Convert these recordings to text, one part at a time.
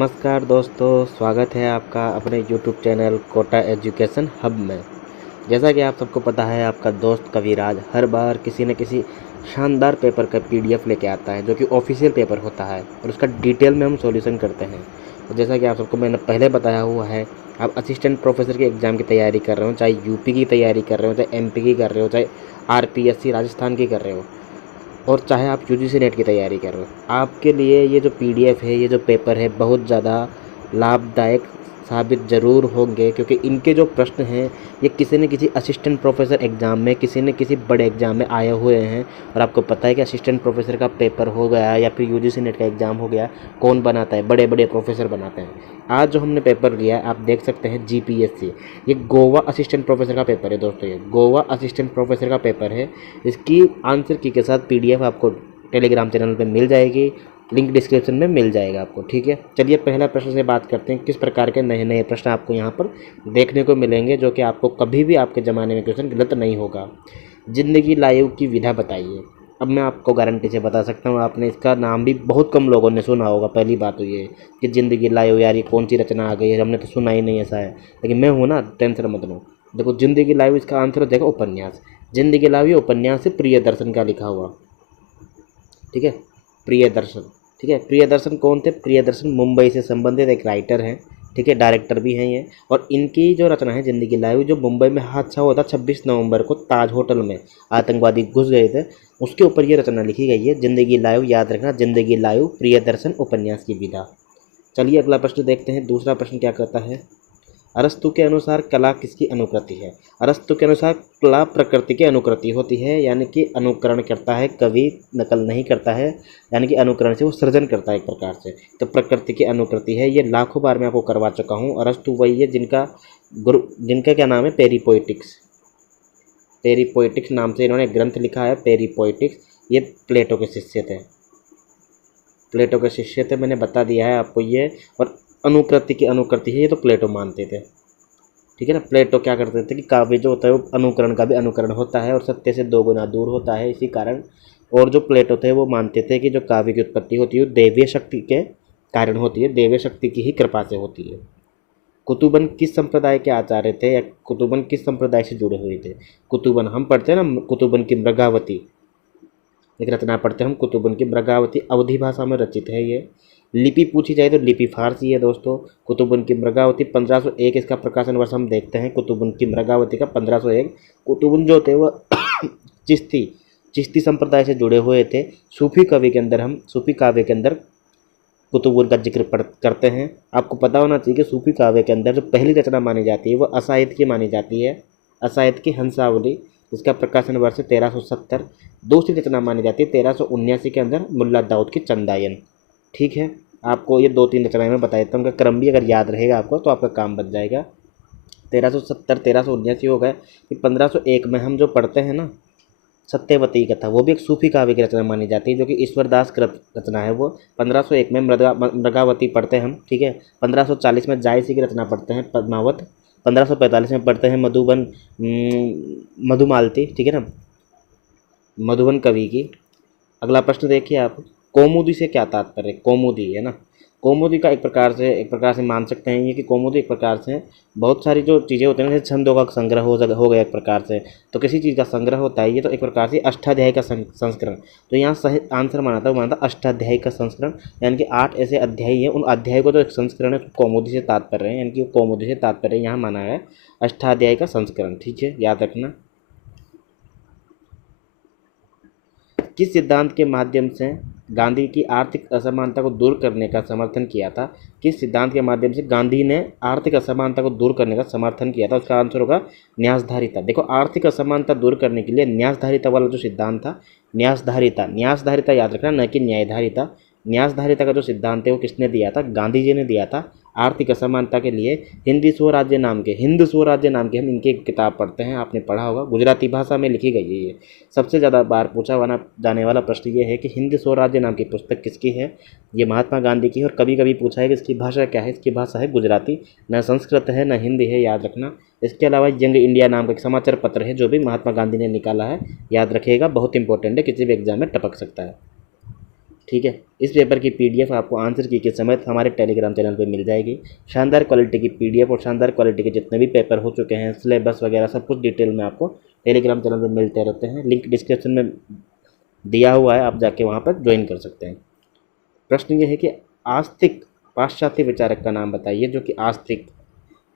नमस्कार दोस्तों, स्वागत है आपका अपने YouTube channel Kota education hub में। जैसा कि आप सबको पता है, आपका दोस्त कविराज हर बार किसी न किसी शानदार पेपर का पीडीएफ लेके आता है जो कि ऑफिशियल पेपर होता है और उसका डिटेल में हम सॉल्यूशन करते हैं। और जैसा कि आप सबको मैंने पहले बताया हुआ है, आप असिस्टेंट प्रोफेसर के एग्ज़ाम की तैयारी कर रहे हो, चाहे यूपी की तैयारी कर रहे हो, चाहे एमपी की कर रहे हो, चाहे आरपीएससी राजस्थान की कर रहे हो, और चाहे आप यूजीसी नेट की तैयारी कर रहे हो, आपके लिए ये जो पीडीएफ है, ये जो पेपर है, बहुत ज़्यादा लाभदायक साबित ज़रूर होंगे, क्योंकि इनके जो प्रश्न हैं ये किसी न किसी असिस्टेंट प्रोफेसर एग्ज़ाम में, किसी न किसी बड़े एग्ज़ाम में आए हुए हैं। और आपको पता है कि असिस्टेंट प्रोफेसर का पेपर हो गया या फिर यूजीसी नेट का एग्ज़ाम हो गया, कौन बनाता है? बड़े बड़े प्रोफेसर बनाते हैं। आज जो हमने पेपर लिया है, आप देख सकते हैं, जीपीएससी, ये गोवा असिस्टेंट प्रोफेसर का पेपर है दोस्तों। ये गोवा असिस्टेंट प्रोफेसर का पेपर है। इसकी आंसर की के साथ पीडीएफ आपको टेलीग्राम चैनल पे मिल जाएगी, लिंक डिस्क्रिप्शन में मिल जाएगा आपको। ठीक है, चलिए पहला प्रश्न से बात करते हैं। किस प्रकार के नए नए प्रश्न आपको यहाँ पर देखने को मिलेंगे जो कि आपको कभी भी आपके ज़माने में क्वेश्चन गलत नहीं होगा। ज़िंदगी लाइव की विधा बताइए। अब मैं आपको गारंटी से बता सकता हूँ, आपने इसका नाम भी बहुत कम लोगों ने सुना होगा। पहली बात तो ये कि ज़िंदगी लाइव, यार ये कौन सी रचना आ गई है, हमने तो सुना ही नहीं ऐसा है। लेकिन मैं हूँ ना, टेंशन मत लो। देखो, ज़िंदगी लाइव, इसका आंसर हो जाएगा उपन्यास। ज़िंदगी लाइव ये उपन्यास है प्रियदर्शन का लिखा हुआ। ठीक है, प्रियदर्शन। ठीक है, प्रियदर्शन कौन थे? प्रियदर्शन मुंबई से संबंधित एक राइटर हैं। ठीक है, डायरेक्टर भी हैं ये। और इनकी जो रचना है ज़िंदगी लाइव, जो मुंबई में हादसा हुआ था 26 नवंबर को, ताज होटल में आतंकवादी घुस गए थे, उसके ऊपर ये रचना लिखी गई है, ज़िंदगी लाइव। याद रखना, ज़िंदगी लाइव, प्रियदर्शन उपन्यास की विधा। चलिए अगला प्रश्न देखते हैं। दूसरा प्रश्न क्या कहता है? अरस्तु के अनुसार कला किसकी अनुकृति है? अरस्तु के अनुसार कला प्रकृति की अनुकृति होती है, यानी कि अनुकरण करता है, कवि नकल नहीं करता है, यानी कि अनुकरण से वो सृजन करता है एक प्रकार से। तो प्रकृति की अनुकृति है। ये लाखों बार मैं आपको करवा चुका हूँ। अरस्तु वही है जिनका क्या नाम है? पेरीपोइटिक्स। पेरीपोइटिक्स नाम से इन्होंने ग्रंथ लिखा है, पेरीपोइटिक्स। ये प्लेटो के शिष्य थे। प्लेटो के शिष्य थे, मैंने बता दिया है आपको ये। और अनुकृति की अनुकृति है, ये तो प्लेटो मानते थे। ठीक है ना, प्लेटो क्या करते थे कि काव्य जो होता है वो अनुकरण का भी अनुकरण होता है और सत्य से दो गुना दूर होता है, इसी कारण। और जो प्लेटो थे वो मानते थे कि जो काव्य की उत्पत्ति होती है वो दैवीय शक्ति के कारण होती है, दैवीय शक्ति की ही कृपा से होती है। कुतुबन किस संप्रदाय के आचार्य थे, या कुतुबन किस संप्रदाय से जुड़े हुए थे? कुतुबन हम पढ़ते हैं ना, कुतुबन की मृगावती, एक रचना पढ़ते हैं हम कुतुबन की मृगावती, अवधी भाषा में रचित है ये। लिपि पूछी जाए तो लिपि फारसी है दोस्तों। कुतुबन की मृगावती 1501 इसका प्रकाशन वर्ष हम देखते हैं। कुतुबन की मृगावती का 1501। कुतुबन जो थे वो चिश्ती चिश्ती संप्रदाय से जुड़े हुए थे। सूफी कवि के अंदर, हम सूफी काव्य के अंदर कुतुबन का जिक्र करते हैं। आपको पता होना चाहिए कि सूफी काव्य के अंदर जो पहली रचना मानी जाती है वो असाहित की मानी जाती है, असाहित की हंसावली, इसका प्रकाशन वर्ष है 1370। दूसरी रचना मानी जाती है 1379 के अंदर मुल्ला दाऊद की चंदायन। ठीक है, आपको ये 2-3 रचनाएं मैं बता देता हूँ, उनका क्रम भी अगर याद रहेगा आपको तो आपका काम बच जाएगा। 1370, 1379 हो गए। फिर 1501 में हम जो पढ़ते हैं ना, सत्यवती कथा, वो भी एक सूफी काव्य की रचना मानी जाती है, जो कि ईश्वरदास कृत रचना है वो। 1501 में मृगावती पढ़ते हैं हम। ठीक है, 1540 में जायसी की रचना पढ़ते हैं, पद्मावत। 1545 में पढ़ते हैं मधुमालती। ठीक है ना, मधुबन कवि की। अगला प्रश्न देखिए आप, कौमुदी से क्या तात्पर्य? कौमुदी है ना, कौमुदी का एक प्रकार से मान सकते हैं ये कि कौमुदी एक प्रकार से बहुत सारी जो चीज़ें होती हैं, जैसे छंदों का संग्रह हो गया एक प्रकार से। तो किसी चीज़ का संग्रह होता है ये, तो एक प्रकार से अष्टाध्यायी का संस्करण। तो यहाँ सही आंसर माना था, वो माना था अष्टाध्यायी का संस्करण, यानी कि 8 ऐसे अध्यायी हैं, उन अध्याय को जो एक संस्करण है कौमुदी से तात्पर्य है, यानी कि कौमुदी से तात्पर्य यहाँ माना है अष्टाध्यायी का संस्करण। ठीक है, याद रखना। किस सिद्धांत के माध्यम से गांधी की आर्थिक असमानता को दूर करने का समर्थन किया था? किस सिद्धांत के माध्यम से गांधी ने आर्थिक असमानता को दूर करने का समर्थन किया था? उसका आंसर होगा न्यासधारिता। देखो, आर्थिक असमानता दूर करने के लिए न्यासधारिता वाला जो सिद्धांत था, न्यासधारिता याद रखना, न कि न्यायधारिता। न्यासधारिता का जो सिद्धांत है वो किसने दिया था? गांधी जी ने दिया था। आर्थिक असमानता के लिए हिंद स्वराज्य नाम के हम इनकी एक किताब पढ़ते हैं, आपने पढ़ा होगा, गुजराती भाषा में लिखी गई है ये। सबसे ज़्यादा बार पूछा जाने वाला प्रश्न ये है कि हिंद स्वराज्य नाम की पुस्तक किसकी है? ये महात्मा गांधी की है। और कभी कभी पूछा है कि इसकी भाषा क्या है? इसकी भाषा है गुजराती, न संस्कृत है न हिंदी है, याद रखना। इसके अलावा यंग इंडिया नाम का एक समाचार पत्र है जो भी महात्मा गांधी ने निकाला है, याद रखिएगा, बहुत इंपॉर्टेंट है, किसी भी एग्जाम में टपक सकता है। ठीक है। इस पेपर की पीडीएफ आपको आंसर की के समेत हमारे टेलीग्राम चैनल पे मिल जाएगी। शानदार क्वालिटी की पीडीएफ और शानदार क्वालिटी के जितने भी पेपर हो चुके हैं, सिलेबस वगैरह सब कुछ डिटेल में आपको टेलीग्राम चैनल पे मिलते रहते हैं। लिंक डिस्क्रिप्शन में दिया हुआ है, आप जाके वहाँ पर ज्वाइन कर सकते हैं। प्रश्न ये है कि आस्तिक पाश्चात्य विचारक का नाम बताइए जो कि आस्तिक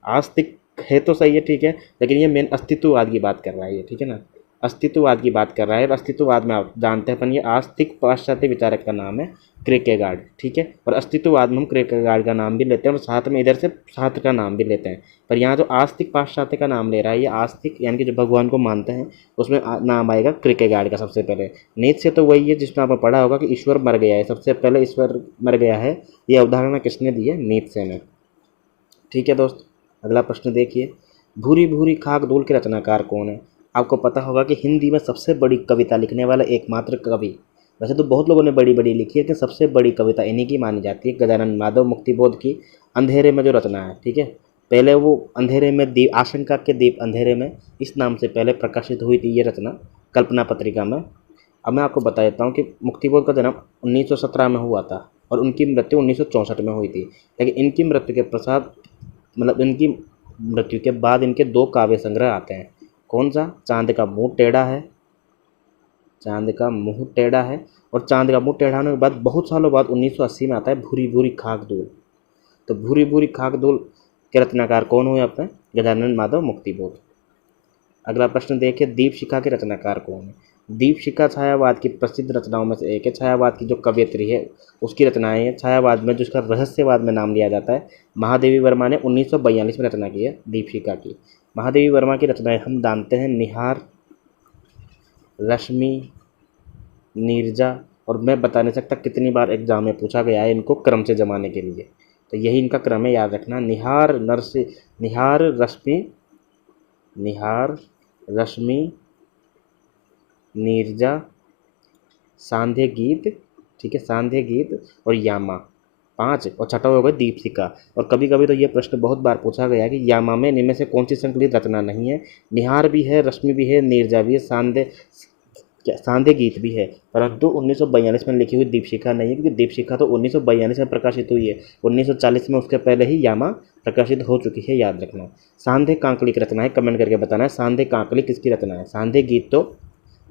आस्तिक है तो सही है, ठीक है, लेकिन ये मेन अस्तित्ववाद की बात कर रहा है ये, ठीक है ना, अस्तित्ववाद की बात कर रहा है। और अस्तित्ववाद में आप जानते हैं अपन, ये आस्तिक पाश्चात्य विचारक का नाम है क्रिकेगार्ड, ठीक है। और अस्तित्ववाद में हम क्रिकेगार्ड का नाम भी लेते हैं और साथ में इधर से सार्त्र का नाम भी लेते हैं। पर यहाँ जो आस्तिक पाश्चात्य का नाम ले रहा है, ये आस्तिक यानी कि जो भगवान को मानते हैं उसमें नाम आएगा क्रिकेगार्ड का सबसे पहले। नीचे तो वही है जिसमें आपने पढ़ा होगा कि ईश्वर मर गया है, सबसे पहले ईश्वर मर गया है, ये अवधारणा किसने दी है? नीत्शे ने, ठीक है दोस्त। अगला प्रश्न देखिए, भूरी भूरी खाक धूल के रचनाकार कौन है? आपको पता होगा कि हिंदी में सबसे बड़ी कविता लिखने वाला एकमात्र कवि, वैसे तो बहुत लोगों ने बड़ी बड़ी लिखी है, लेकिन सबसे बड़ी कविता इन्हीं की मानी जाती है, गजानन माधव मुक्तिबोध की अंधेरे में जो रचना है, ठीक है। पहले वो अंधेरे में दीप, आशंका के दीप अंधेरे में, इस नाम से पहले प्रकाशित हुई थी ये रचना कल्पना पत्रिका में। अब मैं आपको बता देता हूँ कि मुक्तिबोध का जन्म 1917 में हुआ था और उनकी मृत्यु 1964 में हुई थी। लेकिन इनकी मृत्यु के पश्चात, मतलब इनकी मृत्यु के बाद इनके 2 काव्य संग्रह आते हैं। कौन सा? चांद का मुंह टेढ़ा है, चांद का मुंह टेढ़ा है। और चांद का मुंह टेढ़ा होने के बाद बहुत सालों बाद 1980 में आता है भूरी भूरी खाक धूल। तो भूरी भूरी खाक धूल के रचनाकार कौन हुए अपने? गजानन माधव मुक्तिबोध। अगला प्रश्न देखिए, दीपशिखा के रचनाकार कौन है? दीपशिखा छायावाद की प्रसिद्ध रचनाओं में से एक है। छायावाद की जो कवयित्री है उसकी रचनाएं हैं। छायावाद में जिसका रहस्यवाद में नाम लिया जाता है, महादेवी वर्मा ने 1942 में रचना की है दीपशिखा की। महादेवी वर्मा की रचनाएं हम जानते हैं, निहार, रश्मि, नीरजा। और मैं बता नहीं सकता कितनी बार एग्जाम में पूछा गया है इनको क्रम से जमाने के लिए, तो यही इनका क्रम है, याद रखना। निहार, रश्मि, नीरजा, सांध्य गीत, ठीक है, सांध्य गीत और यामा, 5। और छठा होगा दीपशिखा। और कभी कभी तो ये प्रश्न बहुत बार पूछा गया है कि यामा में इनमें से कौन सी संकलित रचना नहीं है? निहार भी है, रश्मि भी है, नीरजा भी है, सांध्य गीत भी है, परंतु 1942 में लिखी हुई दीपशिखा नहीं है, क्योंकि दीपशिखा तो 1942 में प्रकाशित हुई है। 1940 में उसके पहले ही यामा प्रकाशित हो चुकी है, याद रखना। सांध्य कांकली की रचना है, कमेंट करके बताना है सांध्य कांकली किसकी रचना है। सांध्य गीत तो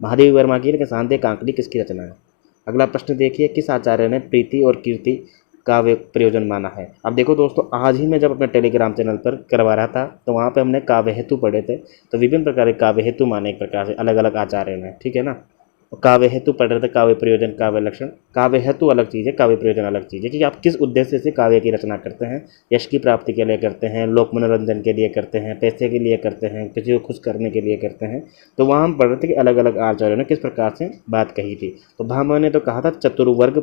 महादेवी वर्मा की, लेकिन सांध्य कांकली किसकी रचना है? अगला प्रश्न देखिए, किस आचार्य ने प्रीति और कीर्ति काव्य प्रयोजन माना है? अब देखो दोस्तों, आज ही मैं जब अपने टेलीग्राम चैनल पर करवा रहा था तो वहाँ पे हमने काव्य हेतु पढ़े थे। तो विभिन्न प्रकार के काव्य हेतु माने एक प्रकार से अलग अलग आचार्य ने, ठीक है ना। काव्य हेतु पढ़ रहे थे, काव्य प्रयोजन, काव्य लक्षण। काव्य हेतु अलग चीज़ है, काव्य प्रयोजन अलग चीज़ है, कि आप किस उद्देश्य से काव्य की रचना करते हैं। यश की प्राप्ति के लिए करते हैं, लोक मनोरंजन के लिए करते हैं, पैसे के लिए करते हैं, किसी को खुश करने के लिए करते हैं। तो वहाँ हम पढ़ रहे थे कि अलग अलग आचार्यों ने किस प्रकार से बात कही थी। तो भामह ने तो कहा था चतुर्वर्ग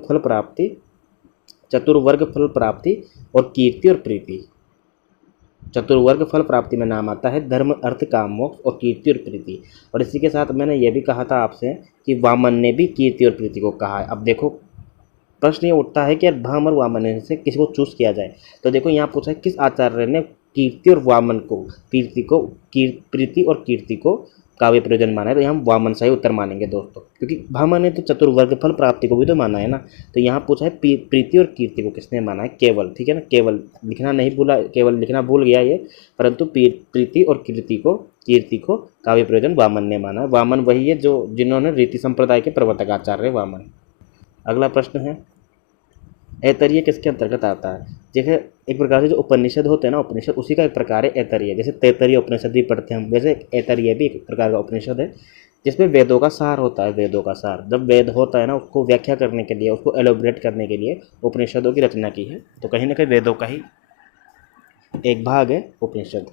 फल प्राप्ति और कीर्ति और प्रीति। चतुर्वर्ग फल प्राप्ति में नाम आता है धर्म, अर्थ, काम, मोक्ष और कीर्ति और प्रीति। और इसी के साथ मैंने ये भी कहा था आपसे कि वामन ने भी कीर्ति और प्रीति को कहा है। अब देखो प्रश्न ये उठता है कि यार भाम और वामन में से किसी को चूज किया जाए। तो देखो यहाँ पूछा है किस आचार्य ने कीर्ति और वामन को, प्रीति और कीर्ति को काव्य प्रयोजन माना है। तो यहाँ वामन सही उत्तर मानेंगे दोस्तों, क्योंकि भामा ने तो चतुर्वर्ग फल प्राप्ति को भी तो माना है ना। तो यहाँ पूछा है प्रीति और कीर्ति को किसने माना है? केवल, ठीक है ना, केवल लिखना नहीं भूला, केवल लिखना भूल गया ये, परंतु प्रीति और कीर्ति को काव्य प्रयोजन वामन ने माना है। वामन वही है जो जिन्होंने रीति संप्रदाय के प्रवर्तक आचार्य वामन। अगला प्रश्न है, ऐतरेय किसके अंतर्गत आता है? जैसे एक प्रकार से जो उपनिषद होते हैं ना, उपनिषद उसी का एक प्रकार है ऐतरेय। जैसे तैतरीय उपनिषद भी पढ़ते हैं हम, वैसे ऐतरेय भी एक प्रकार का उपनिषद है जिसमें वेदों का सार होता है। वेदों का सार, जब वेद होता है ना, उसको व्याख्या करने के लिए, उसको एलोबरेट करने के लिए उपनिषदों की रचना की है। तो कहीं ना कहीं वेदों का ही एक भाग है उपनिषद,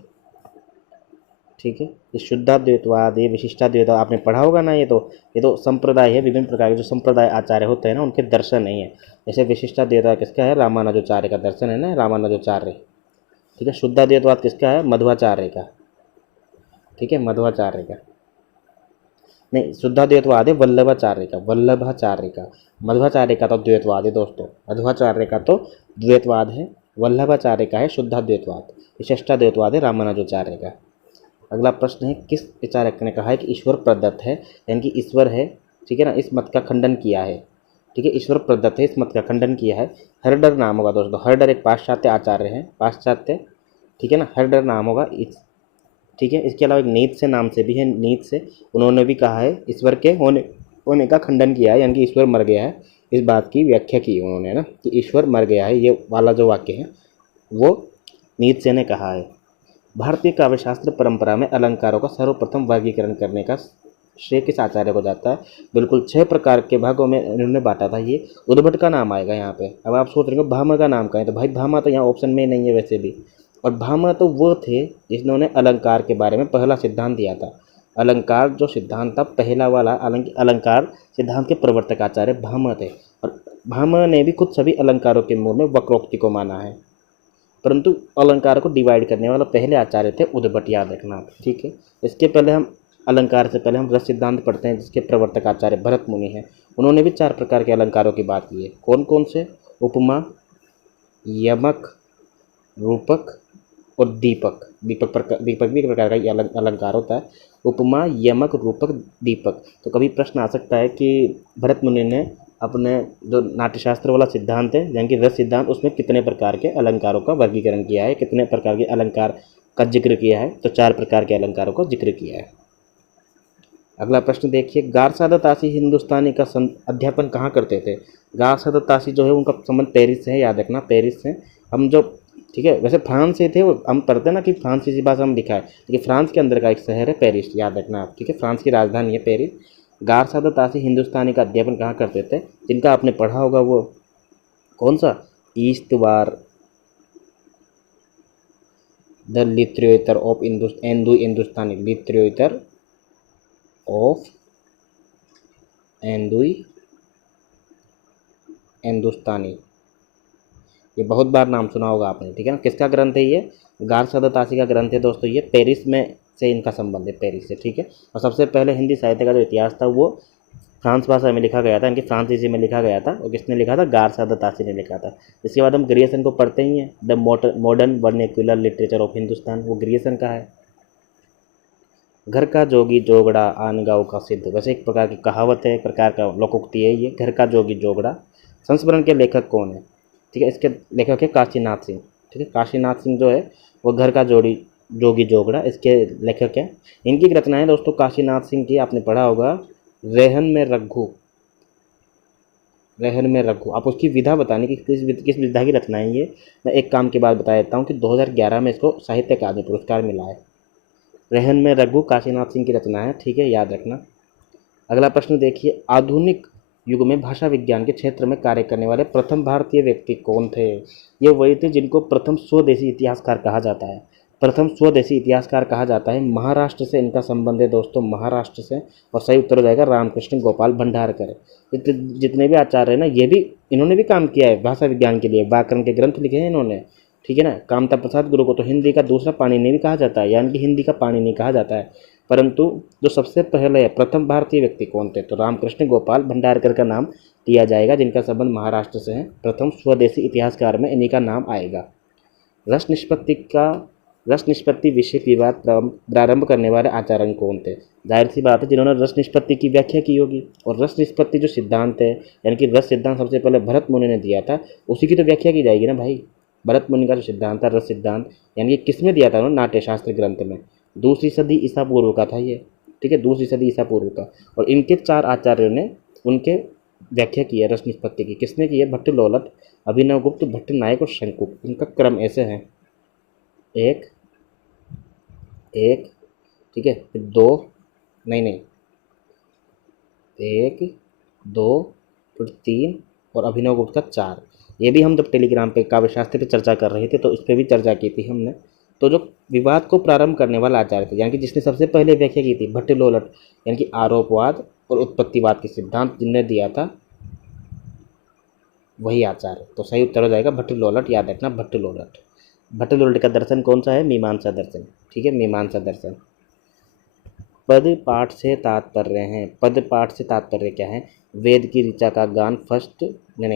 ठीक है। ये शुद्धाद्वैतवाद, ये विशिष्टाद्वैतवाद आपने पढ़ा होगा ना। ये तो संप्रदाय है, विभिन्न प्रकार के जो संप्रदाय आचार्य होते हैं ना, उनके दर्शन नहीं है। जैसे विशिष्टाद्वैतवाद किसका है? रामानुजाचार्य का दर्शन है ना, रामानुजाचार्य, ठीक है। शुद्धाद्वैतवाद किसका है? मध्वाचार्य का, ठीक है, मध्वाचार्य का नहीं, शुद्धाद्वैतवाद है वल्लभाचार्य का। मध्वाचार्य का तो द्वैतवाद है दोस्तों, मध्वाचार्य का तो द्वैतवाद है, वल्लभाचार्य का है शुद्धाद्वैतवाद, विशिष्टाद्वैतवाद है रामानुजाचार्य का। अगला प्रश्न है, किस विचारक ने कहा है कि ईश्वर प्रदत्त है, यानी कि ईश्वर है, ठीक है ना, इस मत का खंडन किया है, ठीक है, ईश्वर प्रदत्त है, इस मत का खंडन किया है। हर्डर नाम होगा दोस्तों, हर्डर एक पाश्चात्य आचार्य हैं, पाश्चात्य, ठीक है ना, हर्डर नाम होगा ठीक है। इसके अलावा एक नीत्से नाम से भी है, नीत्से, उन्होंने भी कहा है ईश्वर के होने का खंडन किया है, यानी कि ईश्वर मर गया है, इस बात की व्याख्या की उन्होंने ना कि ईश्वर मर गया है, ये वाला जो वाक्य है वो नीत्से ने कहा है। भारतीय काव्यशास्त्र परंपरा में अलंकारों का सर्वप्रथम वर्गीकरण करने का श्रेय किस आचार्य को जाता है? बिल्कुल 6 प्रकार के भागों में इन्होंने बांटा था। ये उद्भट का नाम आएगा यहाँ पे। अब आप सोच रहे हो भामा का नाम कहें, तो भाई भामा तो यहाँ ऑप्शन में नहीं है वैसे भी, और भामा तो वो थे जिन्होंने अलंकार के बारे में पहला सिद्धांत दिया था। अलंकार जो सिद्धांत था पहला वाला, अलंकार सिद्धांत के प्रवर्तक आचार्य भामा थे, और भामा ने भी खुद सभी अलंकारों के मूल में वक्रोक्ति को माना है, परंतु अलंकार को डिवाइड करने वाला पहले आचार्य थे उद्भट, याद रखना, ठीक है। इसके पहले हम अलंकार से पहले हम रस सिद्धांत पढ़ते हैं, जिसके प्रवर्तक आचार्य भरत मुनि हैं। उन्होंने भी 4 प्रकार के अलंकारों की बात की है। कौन कौन से? उपमा, यमक, रूपक और दीपक। दीपक भी एक प्रकार का अलंकार होता है। उपमा, यमक, रूपक, दीपक। तो कभी प्रश्न आ सकता है कि भरत मुनि ने अपने जो नाट्यशास्त्र वाला सिद्धांत है, यानी कि रस सिद्धांत, उसमें कितने प्रकार के अलंकारों का वर्गीकरण किया है, कितने प्रकार के अलंकार का जिक्र किया है? तो 4 प्रकार के अलंकारों का जिक्र किया है। अगला प्रश्न देखिए, गारसादा तासी हिंदुस्तानी का अध्यापन कहाँ करते थे? गारसादा तासी जो है उनका संबंध पेरिस से है, याद रखना, पेरिस से। हम जो, ठीक है, वैसे फ्रांस से थे वो, हम पढ़ते हैं ना कि फ्रांसीसी भाषा में लिखा है, लेकिन फ्रांस के अंदर का एक शहर है पेरिस, याद रखना आप, ठीक है, फ्रांस की राजधानी है पेरिस। गारसादा तासी हिंदुस्तानी का अध्यापन कहाँ करते थे? जिनका आपने पढ़ा होगा वो कौन सा? ईस्तवार the literature of Hindustani, literature of Hindustani, ये बहुत बार नाम सुना होगा आपने, ठीक है ना। किसका ग्रंथ है ये? गारसादा तासी का ग्रंथ है दोस्तों। ये पेरिस में से इनका संबंध है, पेरिस से, ठीक है। और सबसे पहले हिंदी साहित्य का जो इतिहास था वो फ्रांस भाषा में लिखा गया था, इनकी फ्रांसीसी में लिखा गया था, और किसने लिखा था? गारसादा तासी ने लिखा था। इसके बाद हम ग्रियर्सन को पढ़ते ही हैं, the modern vernacular literature of Hindustan, वो ग्रियर्सन का है। घर का जोगी जोगड़ा आन गाँव का सिद्ध, वैसे एक प्रकार की कहावत है, एक प्रकार का लोकोक्ति है ये, घर का जोगी जोगड़ा। संस्मरण के लेखक कौन है? ठीक है, इसके लेखक है काशीनाथ सिंह, ठीक है। काशीनाथ सिंह जो है वो घर का जोगी जोगड़ा इसके लेखक हैं। इनकी रचनाएं दोस्तों काशीनाथ सिंह की आपने पढ़ा होगा, रहन में रघु। आप उसकी विधा बताने की किस विधा की रचना है ये, मैं एक काम के बाद बता देता हूँ कि 2011 में इसको साहित्य अकादमी पुरस्कार मिला है। रहन में रघु काशीनाथ सिंह की रचना है, ठीक है, याद रखना। अगला प्रश्न देखिए, आधुनिक युग में भाषा विज्ञान के क्षेत्र में कार्य करने वाले प्रथम भारतीय व्यक्ति कौन थे? ये वही थे जिनको प्रथम स्वदेशी इतिहासकार कहा जाता है। प्रथम स्वदेशी इतिहासकार कहा जाता है, महाराष्ट्र से इनका संबंध है दोस्तों, महाराष्ट्र से। और सही उत्तर हो जाएगा रामकृष्ण गोपाल भंडारकर। जितने भी आचार्य हैं ना, ये भी, इन्होंने भी काम किया है भाषा विज्ञान के लिए, व्याकरण के ग्रंथ लिखे हैं इन्होंने, ठीक है ना। कामता प्रसाद गुरु को तो हिंदी का दूसरा पाणिनि भी कहा जाता है, यानी कि हिंदी का पाणिनि कहा जाता है। परंतु जो सबसे पहले प्रथम भारतीय व्यक्ति कौन थे? तो रामकृष्ण गोपाल भंडारकर का नाम लिया जाएगा, जिनका संबंध महाराष्ट्र से है। प्रथम स्वदेशी इतिहासकार में इन्हीं का नाम आएगा। रस निष्पत्ति विषय विवाद प्रारंभ करने वाले आचार्य कौन थे? जाहिर सी बात है, जिन्होंने रस निष्पत्ति की व्याख्या की होगी। और रस निष्पत्ति जो सिद्धांत है, यानी कि रस सिद्धांत सबसे पहले भरत मुनि ने दिया था, उसी की तो व्याख्या की जाएगी ना भाई। भरत मुनि का जो सिद्धांत था, रस सिद्धांत, यानी कि किसमें दिया था उन्होंने? नाट्यशास्त्र ग्रंथ में। 2वीं सदी ईसा पूर्व का था ये, ठीक है, 2वीं सदी ईसा पूर्व का। और इनके 4 आचार्यों ने उनके व्याख्या की है रस निष्पत्ति की। किसने की है? भट्टलोलट, अभिनवगुप्त, भट्टनायक और शंकुक। इनका क्रम ऐसे है, एक, ठीक है, फिर 2, नहीं, 1, 2, फिर 3, और अभिनवगुप्त का 4। ये भी हम जब टेलीग्राम पे काव्यशास्त्र पे चर्चा कर रहे थे तो इस पर भी चर्चा की थी हमने। तो जो विवाद को प्रारंभ करने वाला आचार्य थे, यानी कि जिसने सबसे पहले व्याख्या की थी, भट्टलोलट, यानी कि आरोपवाद और उत्पत्तिवाद के सिद्धांत जिनने दिया था, वही आचार्य। तो सही उत्तर हो जाएगा भट्टलोलट, याद रखना, भट्टलोलट। भट्टलोलट का दर्शन कौन सा है? मीमांसा दर्शन, ठीक है, मीमांसा दर्शन। पद पाठ से तात्पर्य है, पद पाठ से तात्पर्य क्या है? वेद की ऋचा का गान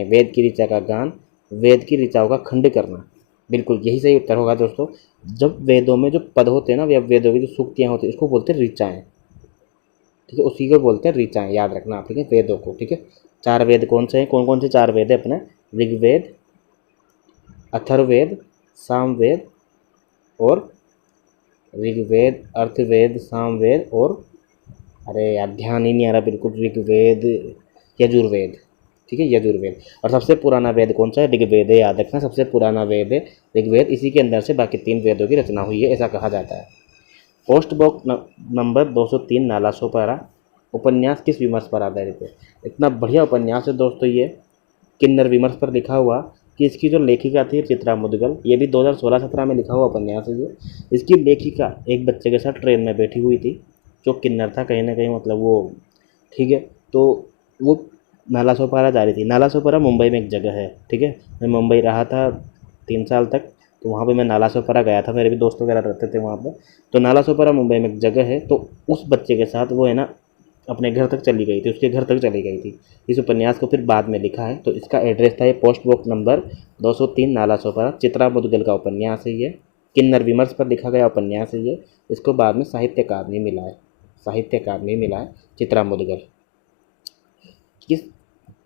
वेद की ऋचा का गान, वेद की ऋचाओं का खंड करना, बिल्कुल यही सही उत्तर होगा दोस्तों। जब वेदों में जो पद होते हैं ना, या वेदों की जो सूक्तियाँ होती हैं, इसको बोलते हैं ऋचाएँ, ठीक है, उसी को बोलते हैं ऋचाएँ, याद रखना आप, ठीक है, वेदों को, ठीक है। 4 वेद कौन से हैं, कौन कौन से 4 वेद है अपने, ऋग्वेद, अथर्ववेद, सामवेद और ऋग्वेद, अर्थवेद, सामवेद और, अरे यार ध्यान ही नहीं आ रहा बिल्कुल, ऋग्वेद, यजुर्वेद, ठीक है, यजुर्वेद। और सबसे पुराना वेद कौन सा है, ऋग्वेद है, याद रखना, सबसे पुराना वेद है ऋग्वेद, इसी के अंदर से बाकी 3 वेदों की रचना हुई है, ऐसा कहा जाता है। पोस्ट बॉक्स नंबर 203 नालासोपारा उपन्यास किस विमर्श पर आधारित है। इतना बढ़िया उपन्यास है दोस्तों ये, किन्नर विमर्श पर लिखा हुआ, कि इसकी जो लेखिका थी चित्रा मुदगल, ये भी 2016-17 में लिखा हुआ उपन्यास है ये। इसकी लेखिका एक बच्चे के साथ ट्रेन में बैठी हुई थी जो किन्नर था कहीं ना कहीं, मतलब वो, ठीक है, तो वो नालासोपारा जा रही थी। नालासोपारा मुंबई में एक जगह है, ठीक है, मैं मुंबई रहा था 3 साल तक, तो वहाँ पे मैं नालासोपारा गया था, मेरे भी दोस्त वगैरह रहते थे वहाँ पे। तो नालासोपारा मुंबई में एक जगह है, तो उस बच्चे के साथ वो है ना अपने घर तक चली गई थी, उसके घर तक चली गई थी। इस उपन्यास को फिर बाद में लिखा है, तो इसका एड्रेस था ये post box number 203 Nalasopara, Chitra Mudgal का उपन्यास है ये, किन्नर विमर्श पर लिखा गया उपन्यास है ये। इसको बाद में साहित्य अकादमी मिला है, साहित्य अकादमी मिला है चित्रा मुदगल। किस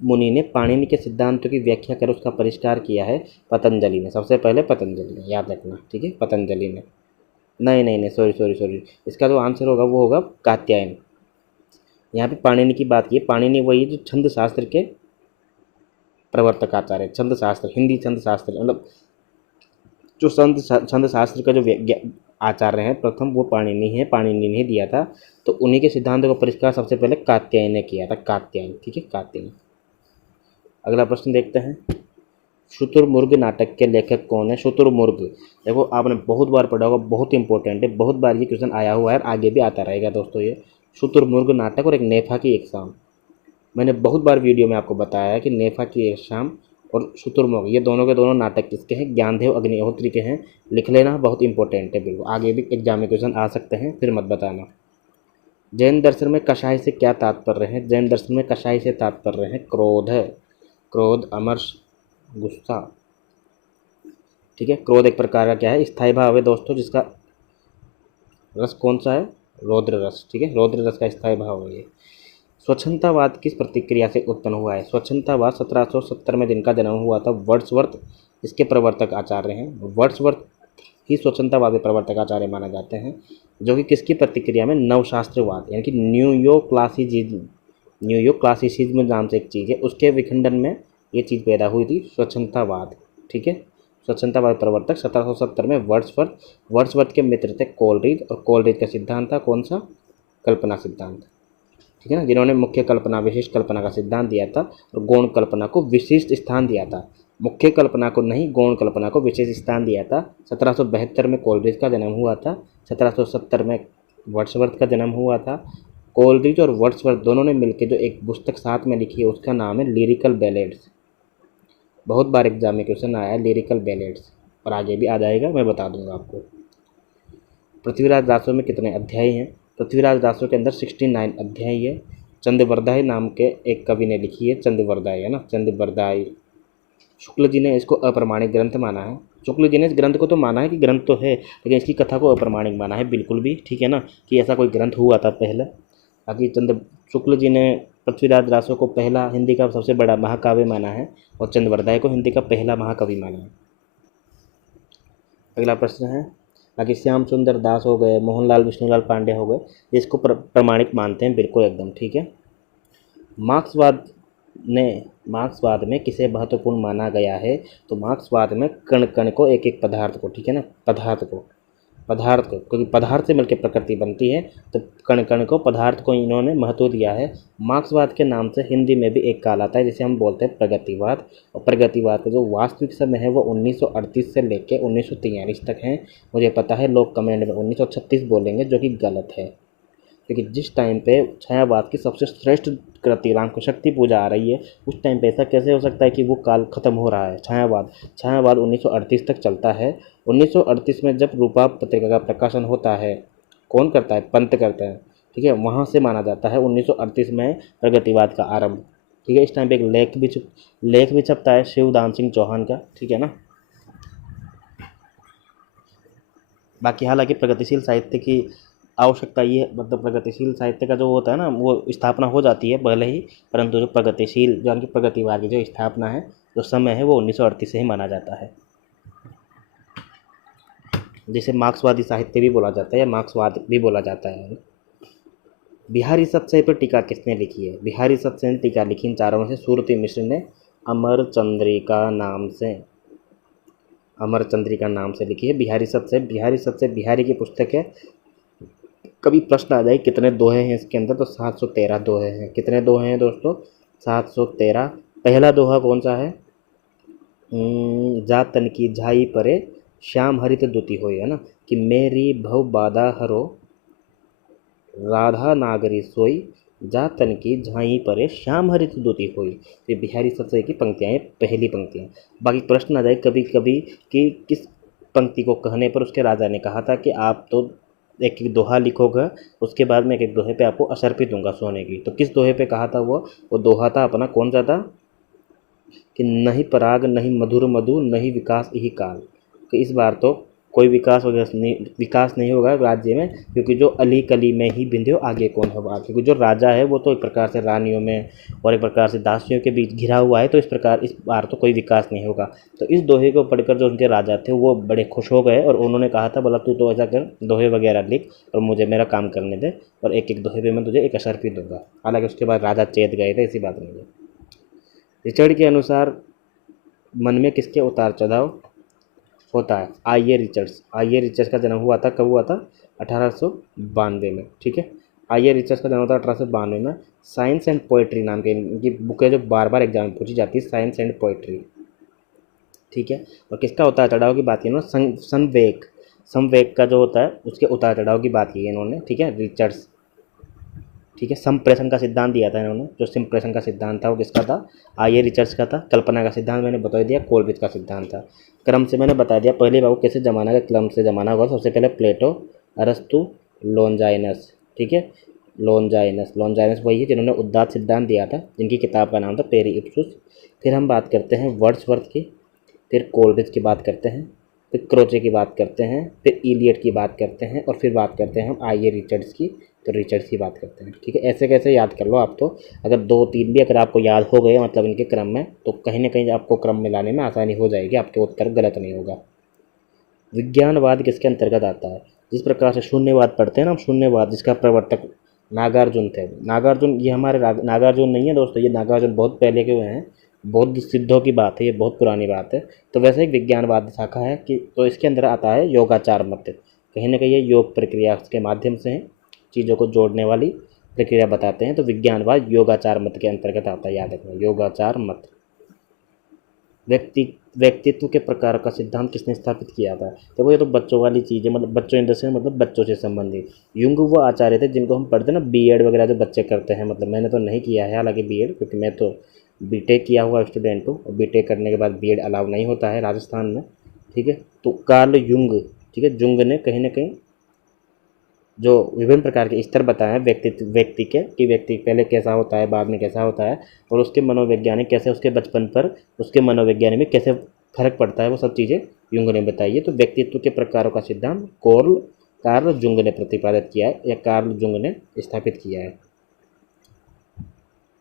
मुनि ने पाणिनि के सिद्धांतों की व्याख्या कर उसका परिष्कार किया है, पतंजलि ने, सबसे पहले पतंजलि ने, याद रखना, ठीक है, पतंजलि ने। नहीं नहीं नहीं, सॉरी सॉरी सॉरी, इसका जो आंसर होगा वो होगा कात्यायन। यहाँ पे पाणिनि की बात की, पाणिनि वही जो छंद शास्त्र के प्रवर्तक आचार्य, छंद शास्त्र, हिंदी छंद शास्त्र, मतलब जो छंद शास्त्र का जो आचार्य हैं प्रथम, वो पाणिनि है, पाणिनि ने दिया था। तो उन्हीं के सिद्धांतों का परिष्कार सबसे पहले कात्यायन ने किया था, कात्यायन, ठीक है, कात्यायन। अगला प्रश्न देखते हैं, शुतुरमुर्ग नाटक के लेखक कौन है। शुतुरमुर्ग, देखो आपने बहुत बार पढ़ा होगा, बहुत इंपॉर्टेंट है, बहुत बार ये क्वेश्चन आया हुआ है, आगे भी आता रहेगा दोस्तों ये। शुतुरमुर्ग नाटक और एक नेफा की एक शाम, मैंने बहुत बार वीडियो में आपको बताया है कि नेफा की एक शाम और शुतुरमुर्ग, ये दोनों के दोनों नाटक किसके हैं, ज्ञानदेव अग्निहोत्री के हैं। लिख लेना, बहुत इंपॉर्टेंट है बिल्कुल, आगे भी एग्जाम में क्वेश्चन आ सकते हैं, फिर मत बताना। जैन दर्शन में कषाय से क्या तात्पर्य है। जैन दर्शन में कषाय से तात्पर्य है क्रोध है, क्रोध, अमर्ष, गुस्सा, ठीक है। क्रोध एक प्रकार का क्या है, स्थायी भाव है दोस्तों, जिसका रस कौन सा है, रौद्र रस, ठीक है, रौद्र रस का स्थायी भाव है ये। स्वच्छंदतावाद किस प्रतिक्रिया से उत्पन्न हुआ है। स्वच्छंदतावाद 1770 में जिनका जन्म हुआ था, वर्ड्सवर्थ इसके प्रवर्तक आचार्य हैं। वर्ड्सवर्थ ही स्वच्छंदतावाद के प्रवर्तक आचार्य माने जाते हैं, जो कि किसकी प्रतिक्रिया में, नवशास्त्रवाद यानी कि न्यूयो क्लासिसिज्म नाम से एक चीज़ है, उसके विखंडन में ये चीज़ पैदा हुई थी, स्वच्छंदतावाद, ठीक है। स्वच्छंदतावाद प्रवर्तक 1770 में वर्ड्सवर्थ के मित्र थे कोलरिज, और कोलरिज का सिद्धांत था कौन सा, कल्पना सिद्धांत, ठीक है ना, जिन्होंने मुख्य कल्पना विशिष्ट कल्पना का सिद्धांत दिया था और गौण कल्पना को विशिष्ट स्थान दिया था। मुख्य कल्पना को नहीं, गौण कल्पना को विशेष स्थान दिया था। 1772 में कोलरिज का जन्म हुआ था, 1770 में वर्ड्सवर्थ का जन्म हुआ था। कोलरिज और वर्ड्सवर्थ दोनों ने मिलकर जो एक पुस्तक साथ में लिखी है, उसका नाम है लिरिकल बैलेड्स। बहुत बार एग्जाम में क्वेश्चन आया है लिरिकल बैलेड्स, और आगे भी आ जाएगा, मैं बता दूंगा आपको। पृथ्वीराज दासों में कितने अध्याय हैं। पृथ्वीराज दासों के अंदर 69 अध्याय है। चंद्रवरदाई नाम के एक कवि ने लिखी है, चंद्रवरदाई है ना, चंद्रवरदाई। शुक्ल जी ने इसको अप्रमाणिक ग्रंथ माना है। शुक्ल जी ने इस ग्रंथ को तो माना है कि ग्रंथ तो है, लेकिन इसकी कथा को अप्रमाणिक माना है बिल्कुल भी, ठीक है ना, कि ऐसा कोई ग्रंथ हुआ था पहले। बाकी शुक्ल जी ने पृथ्वीराज दासों को पहला हिंदी का सबसे बड़ा महाकाव्य माना है, और चंद्रवरदाई को हिंदी का पहला महाकवि माना है। अगला प्रश्न है, बाकी श्याम सुंदर दास हो गए, मोहनलाल विष्णुलाल पांडे हो गए, इसको प्रमाणिक मानते हैं बिल्कुल एकदम, ठीक है। मार्क्सवाद में किसे महत्वपूर्ण माना गया है। तो मार्क्सवाद में कण कण को, एक एक पदार्थ को, ठीक है ना, पदार्थ को, क्योंकि पदार्थ से मिलकर प्रकृति बनती है, तो कण कण को, पदार्थ को इन्होंने महत्व दिया है। मार्क्सवाद के नाम से हिंदी में भी एक काल आता है जिसे हम बोलते हैं प्रगतिवाद, और प्रगतिवाद का जो वास्तविक समय है वो 1938 से लेकर 1943 तक है। मुझे पता है लोग कमेंट में 1936 बोलेंगे, जो कि गलत है, क्योंकि जिस टाइम पे छायावाद की सबसे श्रेष्ठ कृति राम शक्ति पूजा आ रही है, उस टाइम पे ऐसा कैसे हो सकता है कि वो काल खत्म हो रहा है। छायावाद 1938 तक चलता है। 1938 में जब रूपा पत्रिका का प्रकाशन होता है, कौन करता है, पंत करता है, ठीक है, वहाँ से माना जाता है 1938 में प्रगतिवाद का आरंभ, ठीक है। इस टाइम पे एक लेख भी छपता है शिवदान सिंह चौहान का, ठीक है ना। बाकी हालांकि प्रगतिशील साहित्य की आवश्यकता ये मतलब प्रगतिशील साहित्य का जो होता है ना वो स्थापना हो जाती है भले ही, परंतु जो प्रगतिशील जो उनकी प्रगतिवाद की जो स्थापना है जो समय है वो 1938 से ही माना जाता है, जिसे मार्क्सवादी साहित्य भी बोला जाता है या मार्क्सवाद भी बोला जाता है। बिहारी सत्सई पर टीका किसने लिखी है? बिहारी सत्सई ने टीका लिखी इन चारों में से सुरती मिश्र ने अमर चंद्रिका नाम से लिखी है बिहारी सत्सई। बिहारी की पुस्तक है। कभी प्रश्न आ जाए कितने दोहे हैं इसके अंदर, तो 713 दोहे हैं। कितने दोहे हैं दोस्तों? 713। पहला दोहा कौन सा है? जा तन की झाई परे श्याम हरित दुति होई, है ना, कि मेरी भव बाधा हरो राधा नागरी सोई, जा तन की झाई परे श्याम हरित दुति होई। ये बिहारी सत्सई की पंक्तियाँ हैं, पहली पंक्तियाँ। बाकी प्रश्न आ जाए कभी कभी कि किस पंक्ति को कहने पर उसके राजा ने कहा था कि आप तो एक एक दोहा लिखोगे, उसके बाद में एक एक दोहे पे आपको असर्पी दूंगा सोने की। तो किस दोहे पे कहा था वो दोहा था अपना कौन सा था कि नहीं पराग नहीं मधुर मधु नहीं विकास यही काल, कि इस बार तो कोई विकास नहीं होगा राज्य में, क्योंकि जो अली कली में ही बिंध्यो आगे कौन होगा। क्योंकि जो राजा है वो तो एक प्रकार से रानियों में और एक प्रकार से दासियों के बीच घिरा हुआ है, तो इस बार तो कोई विकास नहीं होगा। तो इस दोहे को पढ़कर जो उनके राजा थे वो बड़े खुश हो गए और उन्होंने कहा था बोला तू तो ऐसा कर दोहे वगैरह लिख और मुझे मेरा काम करने दे, और एक एक दोहे पे मैं तुझे एक असर भी दूंगा। हालांकि उसके बाद राजा चेत गए थे, ऐसी बात नहीं है। रिचर्ड के अनुसार मन में किसके उतार चढ़ाव होता है? आइए रिचर्ड्स का जन्म हुआ था, कब हुआ था? 1892 में, ठीक है। आइए रिचर्ड्स का जन्म हुआ था 1892 में। साइंस एंड पोइट्री नाम के इनकी बुक है जो बार बार एग्जाम में पूछी जाती है, साइंस एंड पोइट्री, ठीक है। और किसका उतार चढ़ाव की बात की इन्होंने? समवेग का जो होता है उसके उतार चढ़ाव की बात की है इन्होंने, ठीक है, रिचर्ड्स, ठीक है। संप्रेषण का सिद्धांत दिया था इन्होंने। जो संप्रेषण का सिद्धांत था वो किसका था? आइए रिचर्ड्स का था। कल्पना का सिद्धांत मैंने बता दिया, कोलरिज का सिद्धांत था। क्रम से मैंने बता दिया, पहले बाबू कैसे जमाना का क्रम से जमाना होगा। सबसे पहले प्लेटो, अरस्तु, लॉन्जाइनस, ठीक है। लॉन्जाइनस वही है जिन्होंने उद्दात सिद्धांत दिया था, जिनकी किताब का नाम था पेरी इप्सुस। फिर हम बात करते हैं वर्ड्सवर्थ की, फिर कोलरिज की बात करते हैं, फिर क्रोचे की बात करते हैं, फिर इलियट की बात करते हैं, और फिर बात करते हैं हम आइए रिचर्ड्स की। तो रिचर्ड्स की बात करते हैं, ठीक है। ऐसे कैसे याद कर लो आप, तो अगर 2-3 भी अगर आपको याद हो गए मतलब इनके क्रम में, तो कहीं ना कहीं आपको क्रम में लाने में आसानी हो जाएगी, आपके उत्तर गलत नहीं होगा। विज्ञानवाद किसके अंतर्गत आता है? जिस प्रकार से शून्यवाद पढ़ते हैं ना हम, शून्यवाद जिसका प्रवर्तक नागार्जुन थे। नागार्जुन ये हमारे नागार्जुन नहीं है दोस्तों, ये नागार्जुन बहुत पहले के हुए हैं, बौद्ध सिद्धों की बात है, ये बहुत पुरानी बात है। तो वैसे एक विज्ञानवाद शाखा है कि तो इसके अंदर आता है योगाचार मत। कहीं ना कहीं ये योग प्रक्रिया के माध्यम से चीज़ों को जोड़ने वाली प्रक्रिया बताते हैं। तो विज्ञानवाद योगाचार मत के अंतर्गत आता है, याद रखना, योगाचार मत। व्यक्तित्व के प्रकार का सिद्धांत किसने स्थापित किया था? देखो ये तो बच्चों वाली चीज़ है, मतलब बच्चों इन द सेंस मतलब बच्चों से संबंधित। युंग वो आचार्य थे जिनको हम पढ़ते हैं ना बीएड वगैरह जो बच्चे करते हैं, मतलब मैंने तो नहीं किया है हालांकि बीएड, क्योंकि मैं तो बीटेक किया हुआ स्टूडेंट हूँ, और बीटेक करने के बाद बीएड अलाउ नहीं होता है राजस्थान में, ठीक है। तो कार्ल युंग, ठीक है, जुंग ने कहीं ना कहीं जो विभिन्न प्रकार के स्तर बताए हैं व्यक्ति के, कि व्यक्ति पहले कैसा होता है बाद में कैसा होता है, और उसके मनोवैज्ञानिक कैसे उसके बचपन पर उसके मनोवैज्ञानिक में कैसे फर्क पड़ता है, वो सब चीज़ें युंग ने बताई है। तो व्यक्तित्व के प्रकारों का सिद्धांत कार्ल जुंग ने प्रतिपादित किया है, या कार्ल जुंग ने स्थापित किया है।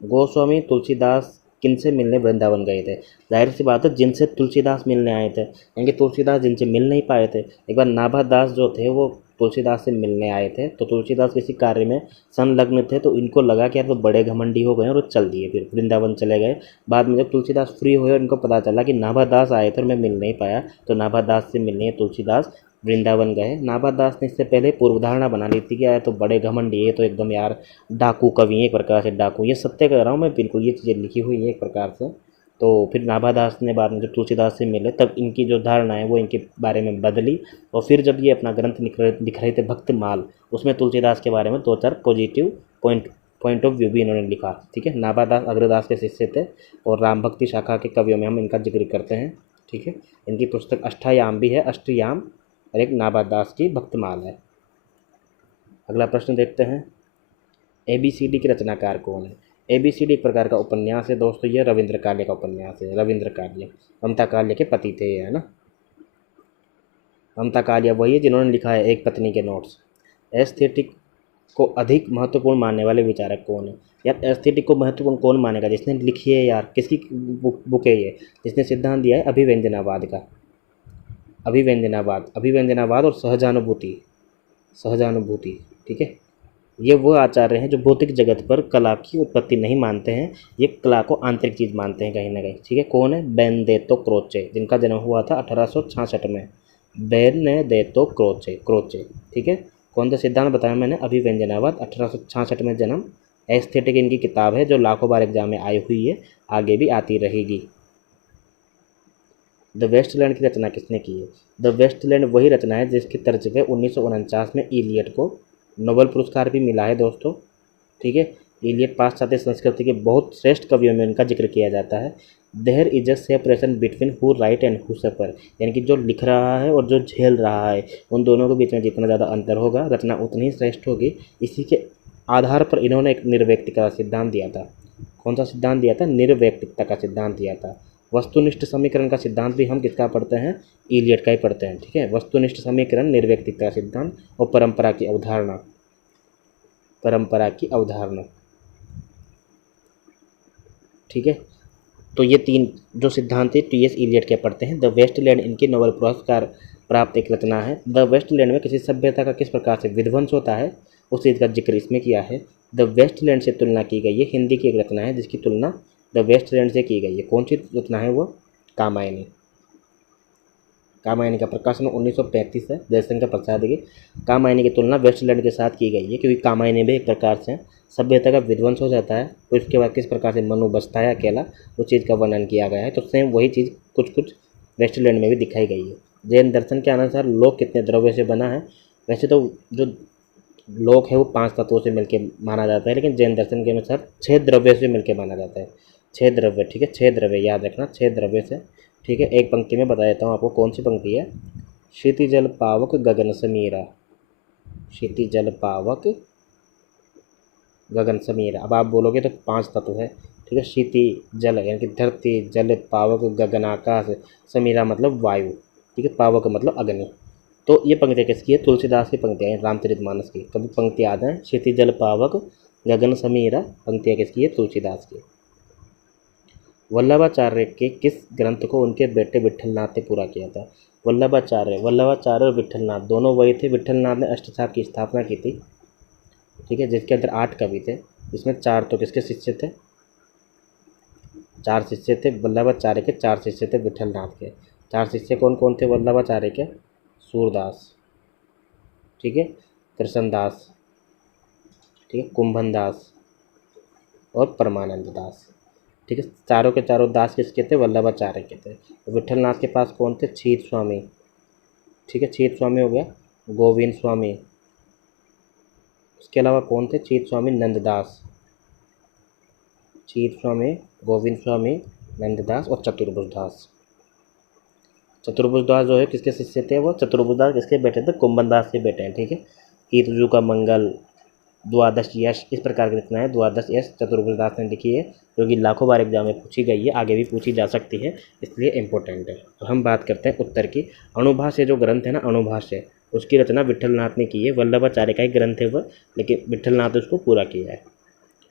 गोस्वामी तुलसीदास किनसे मिलने वृंदावन गए थे? जाहिर सी बात है जिनसे तुलसीदास मिलने आए थे, यानी तुलसीदास जिनसे मिल नहीं पाए थे। एक बार नाभा दास जो थे वो तुलसीदास से मिलने आए थे, तो तुलसीदास किसी कार्य में संलग्न थे, तो इनको लगा कि यार वो बड़े घमंडी हो गए और वो चल दिए, फिर वृंदावन चले गए। बाद में जब तुलसीदास फ्री हुए और इनको पता चला कि नाभा दास आए थे और मैं मिल नहीं पाया, तो नाभा दास से मिलने तुलसीदास वृंदावन गए। नाभा दास ने इससे पहले पूर्व धारणा बना ली थी कि यार तो बड़े घमंडी है, तो एकदम यार डाकू कवि है, एक प्रकार से डाकू, ये सत्य कह रहा हूँ मैं बिल्कुल, ये चीज़ें लिखी हुई है एक प्रकार से। तो फिर नाभादास ने बाद में जब तुलसीदास से मिले तब इनकी जो धारणा है वो इनके बारे में बदली, और फिर जब ये अपना ग्रंथ लिख रहे थे भक्तमाल, उसमें तुलसीदास के बारे में 2-4 पॉजिटिव पॉइंट ऑफ व्यू भी इन्होंने लिखा, ठीक है। नाभादास अग्रदास के शिष्य थे, और राम भक्ति शाखा के कवियों में हम इनका जिक्र करते हैं, ठीक है। इनकी पुस्तक अष्टायाम भी है, अष्टयाम, और एक नाभादास की भक्तमाल है। अगला प्रश्न देखते हैं, ABCD के रचनाकार कौन है? ABCD एक प्रकार का उपन्यास है दोस्तों, ये रविंद्र काले का उपन्यास है। रविंद्र काले ममता कालिया के पति थे, है ना। ममता कालिया वही है जिन्होंने लिखा है एक पत्नी के नोट्स। एस्थेटिक को अधिक महत्वपूर्ण मानने वाले विचारक कौन है? यार एस्थेटिक को महत्वपूर्ण कौन मानेगा? जिसने लिखी है यार, किसकी बुक है ये, जिसने सिद्धांत दिया है अभिव्यंजनावाद का। अभिव्यंजनावाद और सहजानुभूति, सहजानुभूति, ठीक है। ये वो आचार्य हैं जो भौतिक जगत पर कला की उत्पत्ति नहीं मानते हैं, ये कला को आंतरिक चीज़ मानते हैं कहीं ना कहीं, ठीक है। कौन है? बेनेदेत्तो क्रोचे, जिनका जन्म हुआ था 1866 में। बेनेदेत्तो क्रोचे, ठीक है। कौन सा सिद्धांत बताया मैंने? अभिव्यंजनावाद, 1866 में जन्म। एस्थेटिक इनकी किताब है जो लाखों बार एग्जाम में आई हुई है, आगे भी आती रहेगी। द वेस्टलैंड की रचना किसने की है? द वेस्टलैंड वही रचना है जिसकी तर्ज पे 1949 में इलियट को नोबेल पुरस्कार भी मिला है दोस्तों, ठीक है। इलियट पाश्चात्य संस्कृति के बहुत श्रेष्ठ कवियों में उनका जिक्र किया जाता है। There is a separation between who write and who suffer, यानी कि जो लिख रहा है और जो झेल रहा है, उन दोनों के बीच में जितना ज़्यादा अंतर होगा रचना उतनी ही श्रेष्ठ होगी। इसी के आधार पर इन्होंने एक निर्व्यक्तिकता का सिद्धांत दिया था। कौन सा सिद्धांत दिया था? निर्व्यक्तिकता का सिद्धांत दिया था। वस्तुनिष्ठ समीकरण का सिद्धांत भी हम किसका पढ़ते हैं? इलियट का ही पढ़ते हैं, ठीक है। वस्तुनिष्ठ समीकरण, निर्व्यक्तिकता का सिद्धांत और परंपरा की अवधारणा, ठीक है। तो ये तीन जो सिद्धांत है टी.एस. इलियट के पढ़ते हैं। द वेस्टलैंड इनकी नोबेल पुरस्कार प्राप्त एक रचना है। द वेस्टलैंड में किसी सभ्यता का किस प्रकार से विध्वंस होता है उस चीज़ का जिक्र इसमें किया है। द वेस्टलैंड से तुलना की गई है, हिंदी की एक रचना है जिसकी तुलना द वेस्टलैंड से की गई है। कौन सी रचना है वो? कामायनी। कामायनी का प्रकाशन 1935 है, जयशंकर प्रसाद की। कामायनी की तुलना वेस्टलैंड के साथ की गई है क्योंकि कामायनी भी एक प्रकार से सभ्यता का विध्वंस हो जाता है, तो इसके बाद किस प्रकार से मनु बचता है अकेला, उस चीज़ का वर्णन किया गया है। तो सेम वही चीज़ कुछ वेस्टलैंड में भी दिखाई गई है। जैन दर्शन के अनुसार लोक कितने द्रव्य से बना है? वैसे तो जो लोक है वो 5 तत्वों से मिलकर माना जाता है, लेकिन जैन दर्शन के अनुसार 6 द्रव्य से मिलकर माना जाता है। 6 द्रव्य, ठीक है, 6 द्रव्य याद रखना, 6 द्रव्य से, ठीक है। एक पंक्ति में बता देता हूँ आपको कौन सी पंक्ति है। क्षितिजल पावक गगन समीरा, क्षितिजल पावक गगन समीरा। अब आप बोलोगे तो 5 तत्व है, ठीक है। क्षिति जल यानी कि धरती, जल, पावक, गगन आकाश, समीरा मतलब वायु, ठीक है, पावक मतलब अग्नि। तो ये पंक्तियाँ किसकी है? तुलसीदास की पंक्तियाँ हैं, रामचरितमानस की। कभी पंक्ति याद है? क्षितिजल पावक गगन समीरा, पंक्तियाँ किसकी है? तुलसीदास की। वल्लभाचार्य के किस ग्रंथ को उनके बेटे विट्ठलनाथ ने पूरा किया था? वल्लभाचार्य और विट्ठलनाथ दोनों वही थे। विट्ठलनाथ ने अष्टछाप की स्थापना की थी, ठीक है, जिसके अंदर 8 कवि थे, जिसमें 4 तो किसके शिष्य थे? 4 शिष्य थे वल्लभाचार्य के, 4 शिष्य थे विट्ठलनाथ के। 4 शिष्य कौन कौन थे वल्लभाचार्य के? सूरदास, ठीक है, कृष्णदास, ठीक है, कुंभनदास और परमानंद दास, ठीक है। चारों के चारों दास किसके थे? वल्लभाचार्य के थे। विट्ठलनाथ के पास कौन थे? छीत स्वामी, ठीक है, छीत स्वामी हो गया, गोविंद स्वामी, उसके अलावा कौन थे? छीत स्वामी नंददास, छीत स्वामी, गोविंद स्वामी, नंददास और चतुर्भुज दास। चतुर्भुज दास जो है किसके शिष्य थे? वो चतुर्भुज दास किसके बेटे थे? कुंभनदास के बेटे हैं, ठीक है। ईतजू का मंगल, द्वादश यश, इस प्रकार की रचना है द्वादश यश चतुर्भुज दास ने लिखी है, जो कि लाखों बार एग्जाम में पूछी गई है, आगे भी पूछी जा सकती है, इसलिए इम्पोर्टेंट है। तो हम बात करते हैं उत्तर की। अणुभाष्य जो ग्रंथ है ना, अणुभाष्य, उसकी रचना विट्ठलनाथ ने की है। वल्लभाचार्य का ही ग्रंथ है वह, लेकिन विट्ठलनाथ ने उसको पूरा किया है।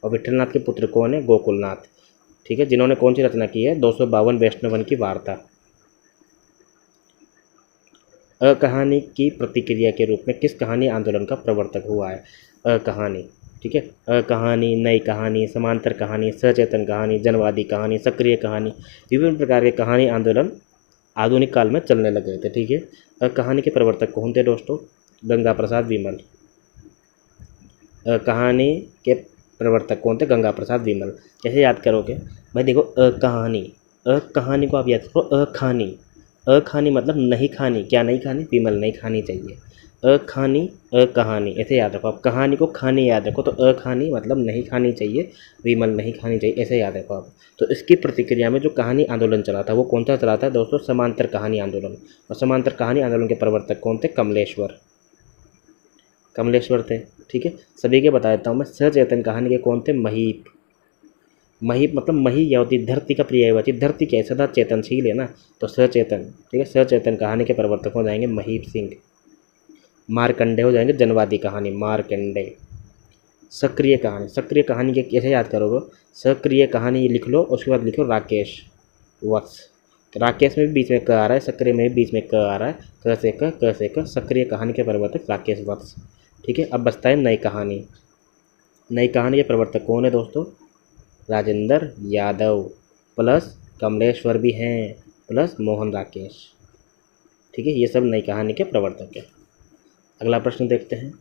और विट्ठलनाथ के पुत्र कौन है? गोकुलनाथ, ठीक है, जिन्होंने कौन सी रचना की है? 252 वैष्णवन की वार्ता। अकहानी की प्रतिक्रिया के रूप में किस कहानी आंदोलन का प्रवर्तक हुआ है? अकहानी, ठीक है, अकहानी, नई कहानी, समांतर कहानी, सचेतन कहानी, जनवादी कहानी, सक्रिय कहानी, विभिन्न प्रकार के कहानी आंदोलन आधुनिक काल में चलने लगे थे, ठीक है। कहानी के प्रवर्तक कौन थे दोस्तों? गंगा प्रसाद विमल। कहानी के प्रवर्तक कौन थे? गंगा प्रसाद विमल। कैसे याद करोगे भाई? देखो, कहानी को आप याद करो, अखानी, अखानी मतलब नहीं खानी, क्या नहीं खानी? विमल, नहीं खानी चाहिए। अखानी, अकहानी, ऐसे याद रखो आप। कहानी को खानी याद रखो, तो अखानी मतलब नहीं खानी चाहिए, विमल नहीं खानी चाहिए, ऐसे याद रखो आप। तो इसकी प्रतिक्रिया में जो कहानी आंदोलन चला था वो कौन सा चला था दोस्तों? समांतर कहानी आंदोलन। और समांतर कहानी आंदोलन के प्रवर्तक कौन थे? कमलेश्वर, कमलेश्वर थे, ठीक है। सभी के बता देता हूँ मैं। सचेतन कहानी के कौन थे? महीप, महीप मतलब मही या होती धरती का पर्यायवाची, धरती क्या है? सदा चेतनशील है ना, तो सचेतन, ठीक है। सचेतन कहानी के प्रवर्तक हो जाएंगे महीप सिंह। मारकंडे हो जाएंगे जनवादी कहानी, मारकंडे। सक्रिय कहानी, सक्रिय कहानी के कैसे याद करोगे? सक्रिय कहानी लिख लो, उसके बाद लिखो राकेश वत्स। राकेश में भी बीच में क आ रहा है, सक्रिय में भी बीच में क आ रहा है, क से क, सक्रिय कहानी के प्रवर्तक राकेश वत्स। ठीक है, अब बचता है नई कहानी। नई कहानी के प्रवर्तक कौन है दोस्तों? राजेंद्र यादव प्लस कमलेश्वर भी हैं प्लस मोहन राकेश। ठीक है, ये सब नई कहानी के प्रवर्तक है। अगला प्रश्न देखते हैं।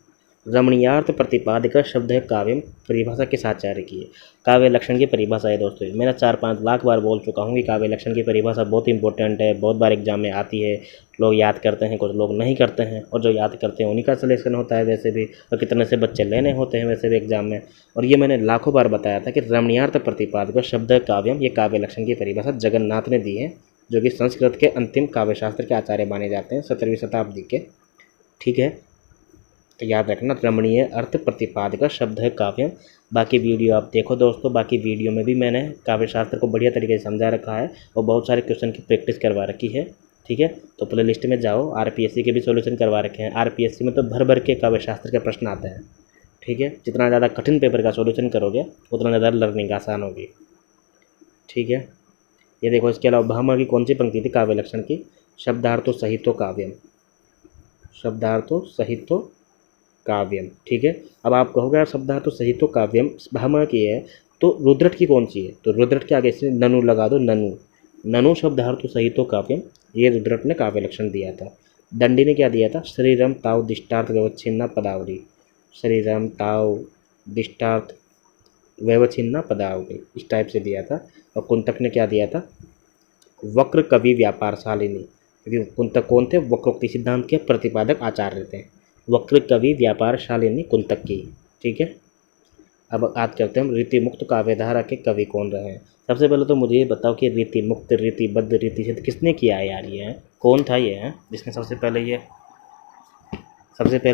रमणीयार्थ प्रतिपादिका शब्द है काव्यम, परिभाषा किस आचार्य की है? काव्य लक्षण की परिभाषा है दोस्तों। मैंने 4-5 लाख बार बोल चुका हूँ कि काव्य लक्षण की परिभाषा बहुत इंपॉर्टेंट है, बहुत बार एग्जाम में आती है। लोग याद करते हैं, कुछ लोग नहीं करते हैं, और जो याद करते हैं उन्हीं का सिलेक्शन होता है वैसे भी, और कितने से बच्चे लेने होते हैं वैसे भी एग्जाम में। और ये मैंने लाखों बार बताया था कि रमणीयार्थ प्रतिपादिका शब्द है काव्यम, ये काव्य लक्षण की परिभाषा जगन्नाथ ने दी है, जो कि संस्कृत के अंतिम काव्यशास्त्र के आचार्य माने जाते हैं 17वीं शताब्दी के। ठीक है, तो याद रखना, रमणीय अर्थ प्रतिपादिका शब्द है काव्यम। बाकी वीडियो आप देखो दोस्तों, बाकी वीडियो में भी मैंने काव्य शास्त्र को बढ़िया तरीके से समझा रखा है और बहुत सारे क्वेश्चन की प्रैक्टिस करवा रखी है। ठीक है, तो प्ले लिस्ट में जाओ, आरपीएससी के भी सॉल्यूशन करवा रखे हैं। आरपीएससी में तो भर भर के काव्य शास्त्र के प्रश्न आते हैं। ठीक है, जितना ज़्यादा कठिन पेपर का सॉल्यूशन करोगे उतना ज़्यादा लर्निंग आसान होगी। ठीक है, ये देखो, इसके अलावा भामा की कौन सी पंक्ति थी काव्य लक्षण की? शब्दार्थो सहितो काव्यम, शब्दार्थो सहितो काव्यम। ठीक है, अब आप कहोगे यार शब्दार्थ तो सही तो काव्यम भामा की है, तो रुद्रट की कौन सी है? तो रुद्रट के आगे से ननु लगा दो, ननु। ननु शब्दार्थ तो सही तो काव्यम, ये रुद्रट ने काव्य लक्षण दिया था। दंडी ने क्या दिया था? श्रीरम ताव दिष्टार्थ व्यवच्छिन्ना पदावली, श्रीरम ताव दिष्टार्थ व्यवच्छिन्ना पदावली, इस टाइप से दिया था। और कुंतक ने क्या दिया था? वक्र कवि व्यापार शालिनी, क्योंकि कुंतक कौन थे? वक्रोक्ति सिद्धांत के प्रतिपादक आचार्य थे। वक्र कवि व्यापार शालिनी कुंतक की। ठीक है, अब बात करते हैं हम रीतिमुक्त काव्यधारा के कवि कौन रहे हैं। सबसे पहले तो मुझे ये बताओ कि रीतिमुक्त, रीतिबद्ध, रीतिसिद्ध किसने किया है यार? ये कौन था ये है जिसने सबसे पहले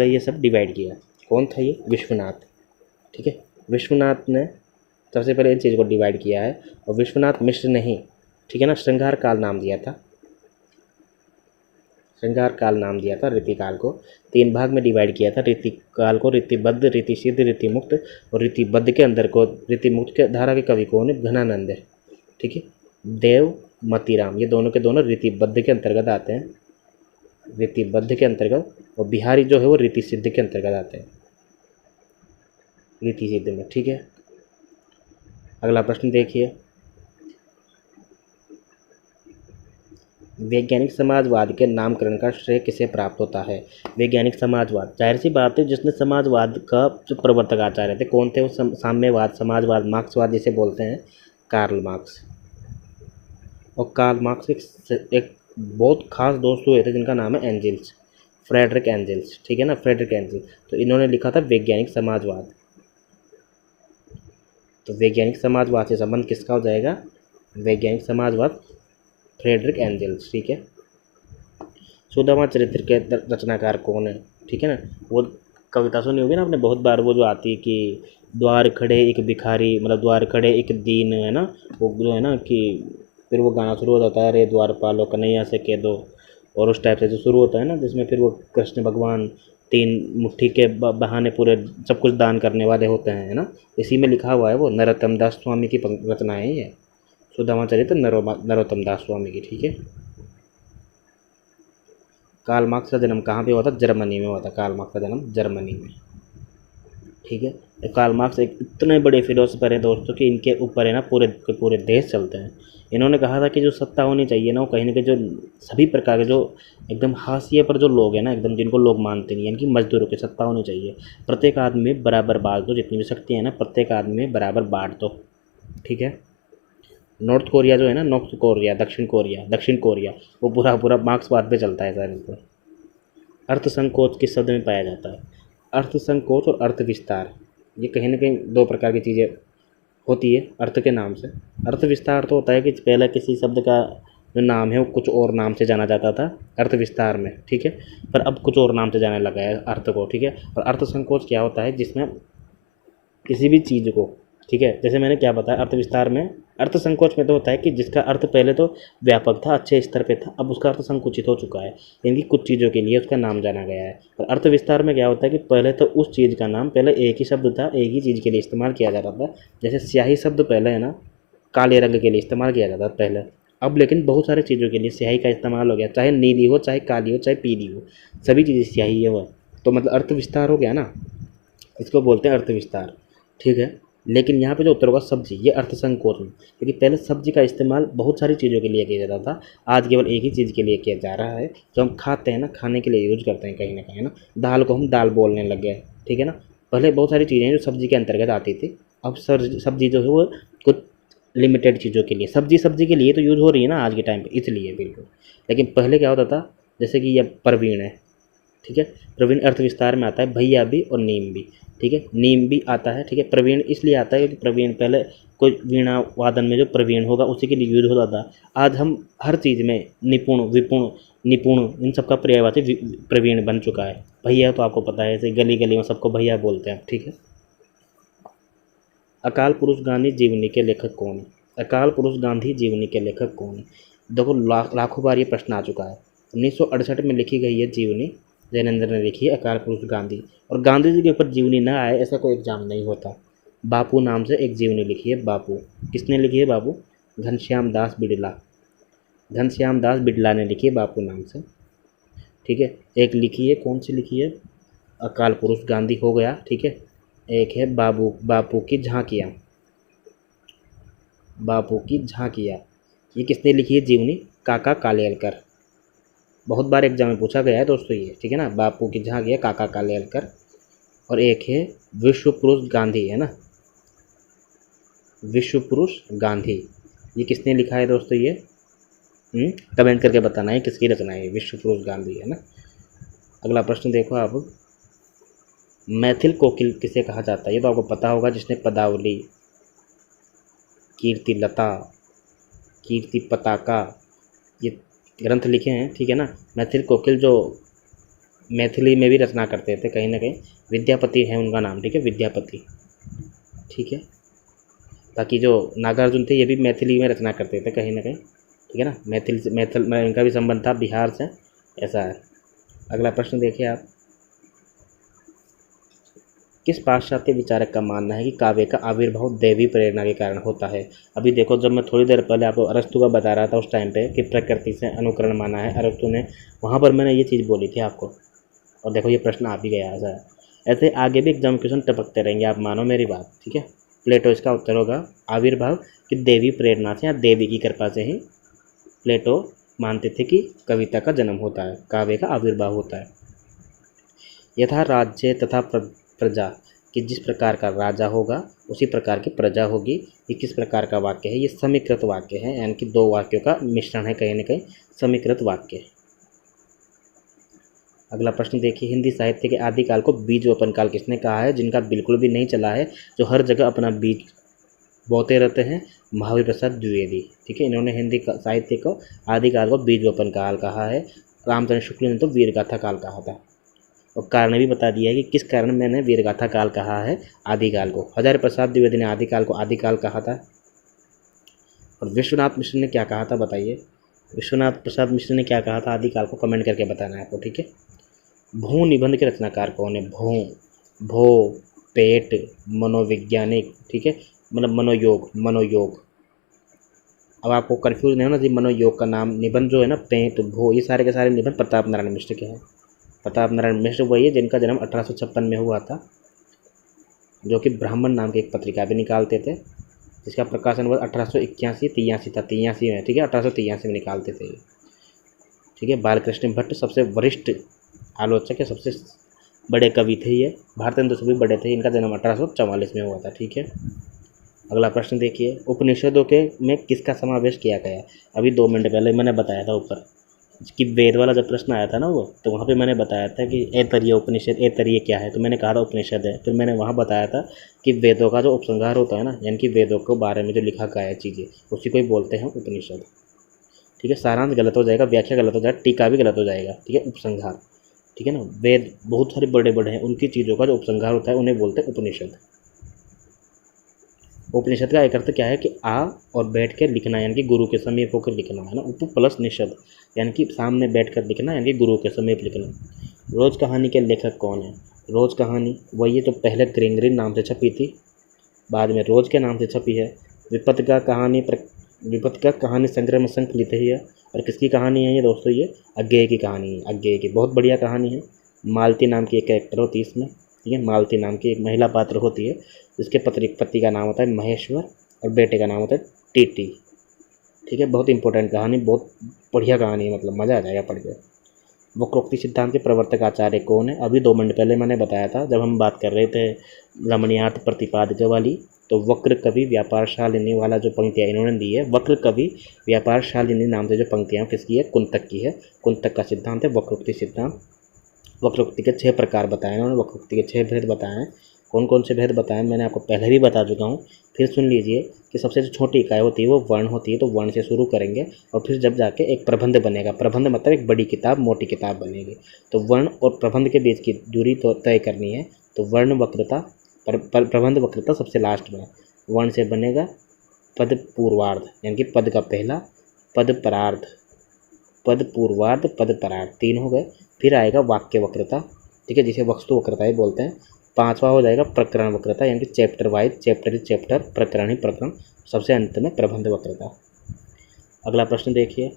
ये सब डिवाइड किया? कौन था ये? विश्वनाथ। ठीक है, विश्वनाथ ने सबसे पहले इन चीज़ को डिवाइड किया है, और विश्वनाथ मिश्र ने ही, ठीक है ना, श्रृंगार काल नाम दिया था। श्रृंगार काल नाम दिया था रीतिकाल को। 3 भाग में डिवाइड किया था रीतिकाल को, रीतिबद्ध, रीतिसिद्ध, रीतिमुक्त। और रीतिबद्ध के अंदर को, रीतिमुक्त के धारा के कवि कौन है? घनानंद है। ठीक है, देव मतीराम, ये दोनों के दोनों रीतिबद्ध के अंतर्गत आते हैं, रीतिबद्ध के अंतर्गत। और बिहारी जो है वो रीतिसिद्ध के अंतर्गत आते हैं, रीतिसिद्ध में। ठीक है, अगला प्रश्न देखिए। वैज्ञानिक समाजवाद के नामकरण का श्रेय किसे प्राप्त होता है? वैज्ञानिक समाजवाद, जाहिर सी बात है, जिसने समाजवाद का जो प्रवर्तक आचार्य थे कौन थे? वो साम्यवाद, समाजवाद, मार्क्सवाद जिसे बोलते हैं, कार्ल मार्क्स। और कार्ल मार्क्स एक बहुत खास दोस्त हुए थे जिनका नाम है एंजिल्स, फ्रेडरिक एंजिल्स। ठीक है ना, फ्रेडरिक एंजिल्स। तो इन्होंने लिखा था वैज्ञानिक समाजवाद। तो वैज्ञानिक समाजवाद से संबंध किसका हो जाएगा? वैज्ञानिक समाजवाद, फ्रेडरिक एंजिल्स। ठीक है, सुदामा चरित्र के रचनाकार कौन है? ठीक है ना, वो कविता सुनी होगी ना आपने बहुत बार, वो जो आती है कि द्वार खड़े एक भिखारी, मतलब द्वार खड़े एक दीन, है ना, वो जो है ना कि फिर वो गाना शुरू हो जाता है, अरे द्वारपालो कन्हैया से कह दो, और उस टाइप से जो शुरू होता है ना, जिसमें फिर वो कृष्ण भगवान 3 मुट्ठी के बहाने पूरे सब कुछ दान करने वाले होते हैं, है ना। इसी में लिखा हुआ है, वो नरोत्तम दास स्वामी की रचना है ये, सुदामा चरित्र नरोत्तम दास स्वामी की। ठीक है, कार्ल मार्क्स का जन्म कहाँ पे हुआ था? जर्मनी में हुआ था, कार्ल मार्क्स का जन्म जर्मनी में। ठीक है, तो कार्ल मार्क्स एक इतने बड़े फिलोसफर हैं दोस्तों कि इनके ऊपर है ना पूरे के पूरे देश चलते हैं। इन्होंने कहा था कि जो सत्ता होनी चाहिए ना, वो कहीं ना कहीं जो सभी प्रकार के जो एकदम हाशिए पर जो लोग हैं ना, एकदम जिनको लोग मानते नहीं हैं, इनकी मजदूरों की सत्ता होनी चाहिए। प्रत्येक आदमी में बराबर बांट दो, जितनी भी शक्ति है ना प्रत्येक आदमी में बराबर बांट दो। ठीक है, नॉर्थ कोरिया जो है ना, नॉर्थ कोरिया, दक्षिण कोरिया, वो पूरा मार्क्सवाद पे चलता है सर। इनको अर्थ संकोच किस शब्द में पाया जाता है? अर्थ संकोच और अर्थ विस्तार, ये कहीं ना कहीं 2 प्रकार की चीज़ें होती है अर्थ के नाम से। अर्थ विस्तार तो होता है कि पहले किसी शब्द का जो नाम है वो कुछ और नाम से जाना जाता था अर्थ विस्तार में, ठीक है, पर अब कुछ और नाम से जाने लगा है अर्थ को। ठीक है, और अर्थ संकोच क्या होता है? जिसमें किसी भी चीज़ को ठीक है। जैसे मैंने क्या बताया, अर्थ विस्तार में, अर्थ संकोच में तो होता है कि जिसका अर्थ पहले तो व्यापक था, अच्छे स्तर पे था, अब उसका अर्थ संकुचित हो चुका है, यानी कि कुछ चीज़ों के लिए उसका नाम जाना गया है। और अर्थ विस्तार में क्या होता है कि पहले तो उस चीज़ का नाम, पहले एक ही शब्द था, एक ही चीज़ के लिए इस्तेमाल किया जाता था। जैसे स्याही शब्द पहले है ना काले रंग के लिए इस्तेमाल किया जाता था पहले, अब लेकिन बहुत सारे चीज़ों के लिए स्याही का इस्तेमाल हो गया, चाहे नीली हो, चाहे काली हो, चाहे पीली हो, सभी चीज़ें स्याही है वह। तो मतलब अर्थ विस्तार हो गया ना, इसको बोलते हैं अर्थ विस्तार। ठीक है। लेकिन यहाँ पे जो उत्तर होगा सब्जी, ये अर्थ संकोच में, क्योंकि पहले सब्जी का इस्तेमाल बहुत सारी चीज़ों के लिए किया जाता था, आज केवल एक ही चीज़ के लिए किया जा रहा है, जो हम खाते हैं ना, खाने के लिए यूज करते हैं कहीं ना कहीं, है ना। दाल को हम दाल बोलने लग गए, ठीक है ना। पहले बहुत सारी चीज़ें हैं जो सब्जी के अंतर्गत आती थी, अब सब्जी जो है वो कुछ लिमिटेड चीज़ों के लिए, सब्जी के लिए तो यूज़ हो रही है ना आज के टाइम पे, इसलिए बिल्कुल। लेकिन पहले क्या होता था, जैसे कि ये प्रवीण है, ठीक है, प्रवीण अर्थ विस्तार में आता है, भैया भी और नीम भी, ठीक है, नीम भी आता है, ठीक है। प्रवीण इसलिए आता है क्योंकि प्रवीण पहले कोई वीणा वादन में जो प्रवीण होगा उसी के लिए यूज होता था। आज हम हर चीज़ में निपुण, विपुण, निपुण, इन सबका पर्यायवाची प्रवीण बन चुका है। भैया तो आपको पता है, ऐसे गली गली में सबको भैया बोलते हैं, ठीक है। अकाल पुरुष गांधी जीवनी के लेखक कौन है? अकाल पुरुष गांधी जीवनी के लेखक कौन है? देखो लाखों बार ये प्रश्न आ चुका है। 1968 में लिखी गई है जीवनी, जैनेंद्र ने लिखी है अकाल पुरुष गांधी। और गांधी जी के ऊपर जीवनी ना आए ऐसा कोई एग्जाम नहीं होता। बापू नाम से एक जीवनी लिखी है, बापू। किसने लिखी है? बापू घनश्याम दास बिड़ला, घनश्याम दास बिड़ला ने लिखी है बापू नाम से, ठीक है। एक लिखी है, कौन सी लिखी है? अकाल पुरुष गांधी हो गया, ठीक है। एक है बापू की झांकियाँ, बापू की झांकियाँ, ये किसने लिखी है जीवनी? काका कालेलकर। बहुत बार एग्जाम में पूछा गया है दोस्तों ये, ठीक है ना। बापू की झांकियाँ, काका कालेलकर। और एक है विश्व पुरुष गांधी, है ना, विश्व पुरुष गांधी, ये किसने लिखा है दोस्तों? ये कमेंट करके बताना है किसकी रचना है विश्व पुरुष गांधी, है ना। अगला प्रश्न देखो आप, मैथिल कोकिल किसे कहा जाता है? ये तो आपको पता होगा, जिसने पदावली, कीर्ति लता, कीर्ति पताका, ये ग्रंथ लिखे हैं, ठीक है ना। मैथिल कोकिल जो मैथिली में भी रचना करते थे कहीं ना कहीं, विद्यापति है उनका नाम, ठीक है, विद्यापति, ठीक है। बाकी जो नागार्जुन थे ये भी मैथिली में रचना करते थे कहीं ना कहीं, ठीक है ना। मैथिल में इनका भी संबंध था, बिहार से, ऐसा है। अगला प्रश्न देखिए आप, किस पाश्चात्य विचारक का मानना है कि काव्य का आविर्भाव दैवी प्रेरणा के कारण होता है? अभी देखो, जब मैं थोड़ी देर पहले आपको अरस्तु का बता रहा था उस टाइम पे कि प्रकृति से अनुकरण माना है अरस्तु ने, वहाँ पर मैंने ये चीज़ बोली थी आपको, और देखो ये प्रश्न आ भी गया ऐसा है। ऐसे आगे भी एग्जाम क्वेश्चन टपकते रहेंगे, आप मानो मेरी बात, ठीक है। प्लेटो इसका उत्तर होगा, आविर्भाव कि देवी प्रेरणा से या देवी की कृपा से ही प्लेटो मानते थे कि कविता का जन्म होता है, काव्य का आविर्भाव होता है। यथा राज्य तथा प्रजा, कि जिस प्रकार का राजा होगा उसी प्रकार की प्रजा होगी, ये किस प्रकार का वाक्य है? ये समीकृत वाक्य है, यानी कि दो वाक्यों का मिश्रण है कहीं ना कहीं, समीकृत वाक्य है। अगला प्रश्न देखिए, हिंदी साहित्य के आदिकाल को बीजोपन काल किसने कहा है? जिनका बिल्कुल भी नहीं चला है, जो हर जगह अपना बीज बोते रहते हैं, महावीर प्रसाद द्विवेदी, ठीक है। इन्होंने हिंदी साहित्य को आदिकाल को बीजोपन काल कहा है। रामचंद्र शुक्ल ने तो वीरगाथा काल कहा था, और कारण भी बता दिया है कि किस कारण मैंने वीरगाथा काल कहा है आदिकाल को। हजारी प्रसाद द्विवेदी ने आदिकाल को आदिकाल कहा था। और विश्वनाथ मिश्र ने क्या कहा था बताइए? विश्वनाथ प्रसाद मिश्र ने क्या कहा था आदिकाल को? कमेंट करके बताना है आपको, ठीक है। भू निबंध के रचनाकार कौन है? भो, पेट, मनोवैज्ञानिक, ठीक है, मतलब मनोयोग। अब आपको कन्फ्यूज नहीं होना जी, मनोयोग का नाम निबंध जो है ना, पेट, भो, ये सारे के सारे निबंध प्रताप नारायण मिश्र के हैं। प्रताप नारायण मिश्र वही है जिनका जन्म 1856 में हुआ था, जो कि ब्राह्मण नाम की एक पत्रिका भी निकालते थे, जिसका प्रकाशन हुआ 1881-83 था, 83 में, ठीक है, 1883 में निकालते थे, ठीक है। बालकृष्ण भट्ट सबसे वरिष्ठ आलोचक है, सबसे बड़े कवि थे ये, भारतेंदु से भी बड़े थे। इनका जन्म 1844 में हुआ था, ठीक है। अगला प्रश्न देखिए, उपनिषदों के में किसका समावेश किया गया? अभी 2 मिनट पहले मैंने बताया था ऊपर कि वेद वाला जब प्रश्न आया था ना वो, तो वहाँ पे मैंने बताया था कि ऐतरेय उपनिषद, ऐतरेय क्या है, तो मैंने कहा था उपनिषद है। फिर मैंने वहाँ बताया था कि वेदों का जो उपसंहार होता है ना, यानी कि वेदों के बारे में जो लिखा गया है चीज़ें, उसी को ही बोलते हैं उपनिषद, ठीक है। सारांश गलत हो जाएगा, व्याख्या गलत हो जाएगा, टीका भी गलत हो जाएगा, ठीक है, उपसंहार, ठीक है ना। वेद बहुत सारे बड़े बड़े हैं, उनकी चीज़ों का जो उपसंहार होता है उन्हें बोलते हैं उपनिषद। उपनिषद का एक अर्थ क्या है कि आ और बैठ कर लिखना, यानी कि गुरु के समीप होकर लिखना है ना। उप प्लस निषद यानी कि सामने बैठ कर लिखना, यानी कि गुरु के समीप लिखना। रोज कहानी के लेखक कौन है? रोज कहानी वही है तो पहले ग्रिंगरिन नाम से छपी थी, बाद में रोज के नाम से छपी है। विपत्ति का कहानी संग्रह में संकलित है और किसकी कहानी है ये दोस्तों? ये अज्ञेय की कहानी है। अज्ञेय की बहुत बढ़िया कहानी है। मालती नाम की एक कैरेक्टर होती है इसमें, ठीक है। मालती नाम की एक महिला पात्र होती है, जिसके पति का नाम होता है महेश्वर और बेटे का नाम होता है टीटी, ठीक है। बहुत इंपॉर्टेंट कहानी, बहुत बढ़िया कहानी है, मतलब मज़ा आ जाएगा पढ़ के। वक्रोक्ति सिद्धांत के प्रवर्तक आचार्य कौन है? अभी 2 मिनट पहले मैंने बताया था जब हम बात कर रहे थे रमणीयार्थ प्रतिपादक वाली। तो वक्र कवि व्यापारशालिनी वाला जो पंक्तियाँ इन्होंने दी है, वक्र कवि व्यापारशालिनी नाम से जो पंक्तियाँ किसकी है? कुंतक की है। कुंतक का सिद्धांत है वक्रोक्ति सिद्धांत। वक्रोक्ति के 6 प्रकार बताए हैं उन्होंने, वक्रोक्ति के 6 भेद बताए हैं। कौन कौन से भेद बताए मैंने आपको पहले भी बता चुका हूँ, फिर सुन लीजिए कि सबसे जो छोटी इकाई होती है वो वर्ण होती है, तो वर्ण से शुरू करेंगे और फिर जब जाके एक प्रबंध बनेगा। प्रबंध मतलब एक बड़ी किताब, मोटी किताब बनेगी। तो वर्ण और प्रबंध के बीच की दूरी तो तय करनी है, तो वर्ण वक्रता प्रबंध वक्रता सबसे लास्ट में। वर्ण से बनेगा पद पूर्वार्ध, यानी कि पद का पहला, पद परार्ध, पद पूर्वार्ध, पद परार्ध, 3 हो गए। फिर आएगा वाक्य वक्रता, ठीक है, जिसे वस्तु वक्रता ही बोलते हैं। 5वां हो जाएगा प्रकरण वक्रता, यानी कि चैप्टर वाइज, चैप्टर ही चैप्टर, प्रकरण ही प्रकरण। सबसे अंत में प्रबंध वक्रता। अगला प्रश्न देखिए।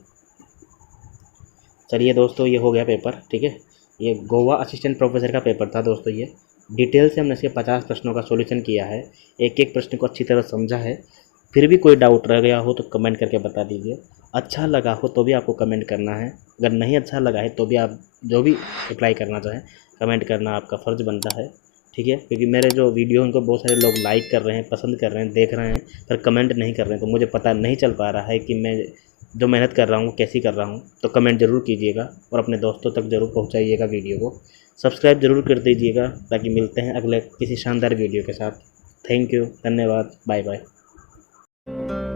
चलिए दोस्तों, ये हो गया पेपर, ठीक है। ये गोवा असिस्टेंट प्रोफेसर का पेपर था दोस्तों। ये डिटेल से हमने इसके 50 प्रश्नों का सॉल्यूशन किया है, एक एक प्रश्न को अच्छी तरह समझा है। फिर भी कोई डाउट रह गया हो तो कमेंट करके बता दीजिए। अच्छा लगा हो तो भी आपको कमेंट करना है, अगर नहीं अच्छा लगा है तो भी आप जो भी रिप्लाई करना चाहें कमेंट करना आपका फ़र्ज़ बनता है, ठीक है। क्योंकि मेरे जो वीडियो उनको बहुत सारे लोग लाइक कर रहे हैं, पसंद कर रहे हैं, देख रहे हैं, पर कमेंट नहीं कर रहे हैं, तो मुझे पता नहीं चल पा रहा है कि मैं जो मेहनत कर रहा हूँ कैसी कर रहा हूँ। तो कमेंट ज़रूर कीजिएगा और अपने दोस्तों तक ज़रूर पहुँचाइएगा वीडियो को। सब्सक्राइब ज़रूर कर दीजिएगा, ताकि मिलते हैं अगले किसी शानदार वीडियो के साथ। थैंक यू, धन्यवाद, बाय बाय।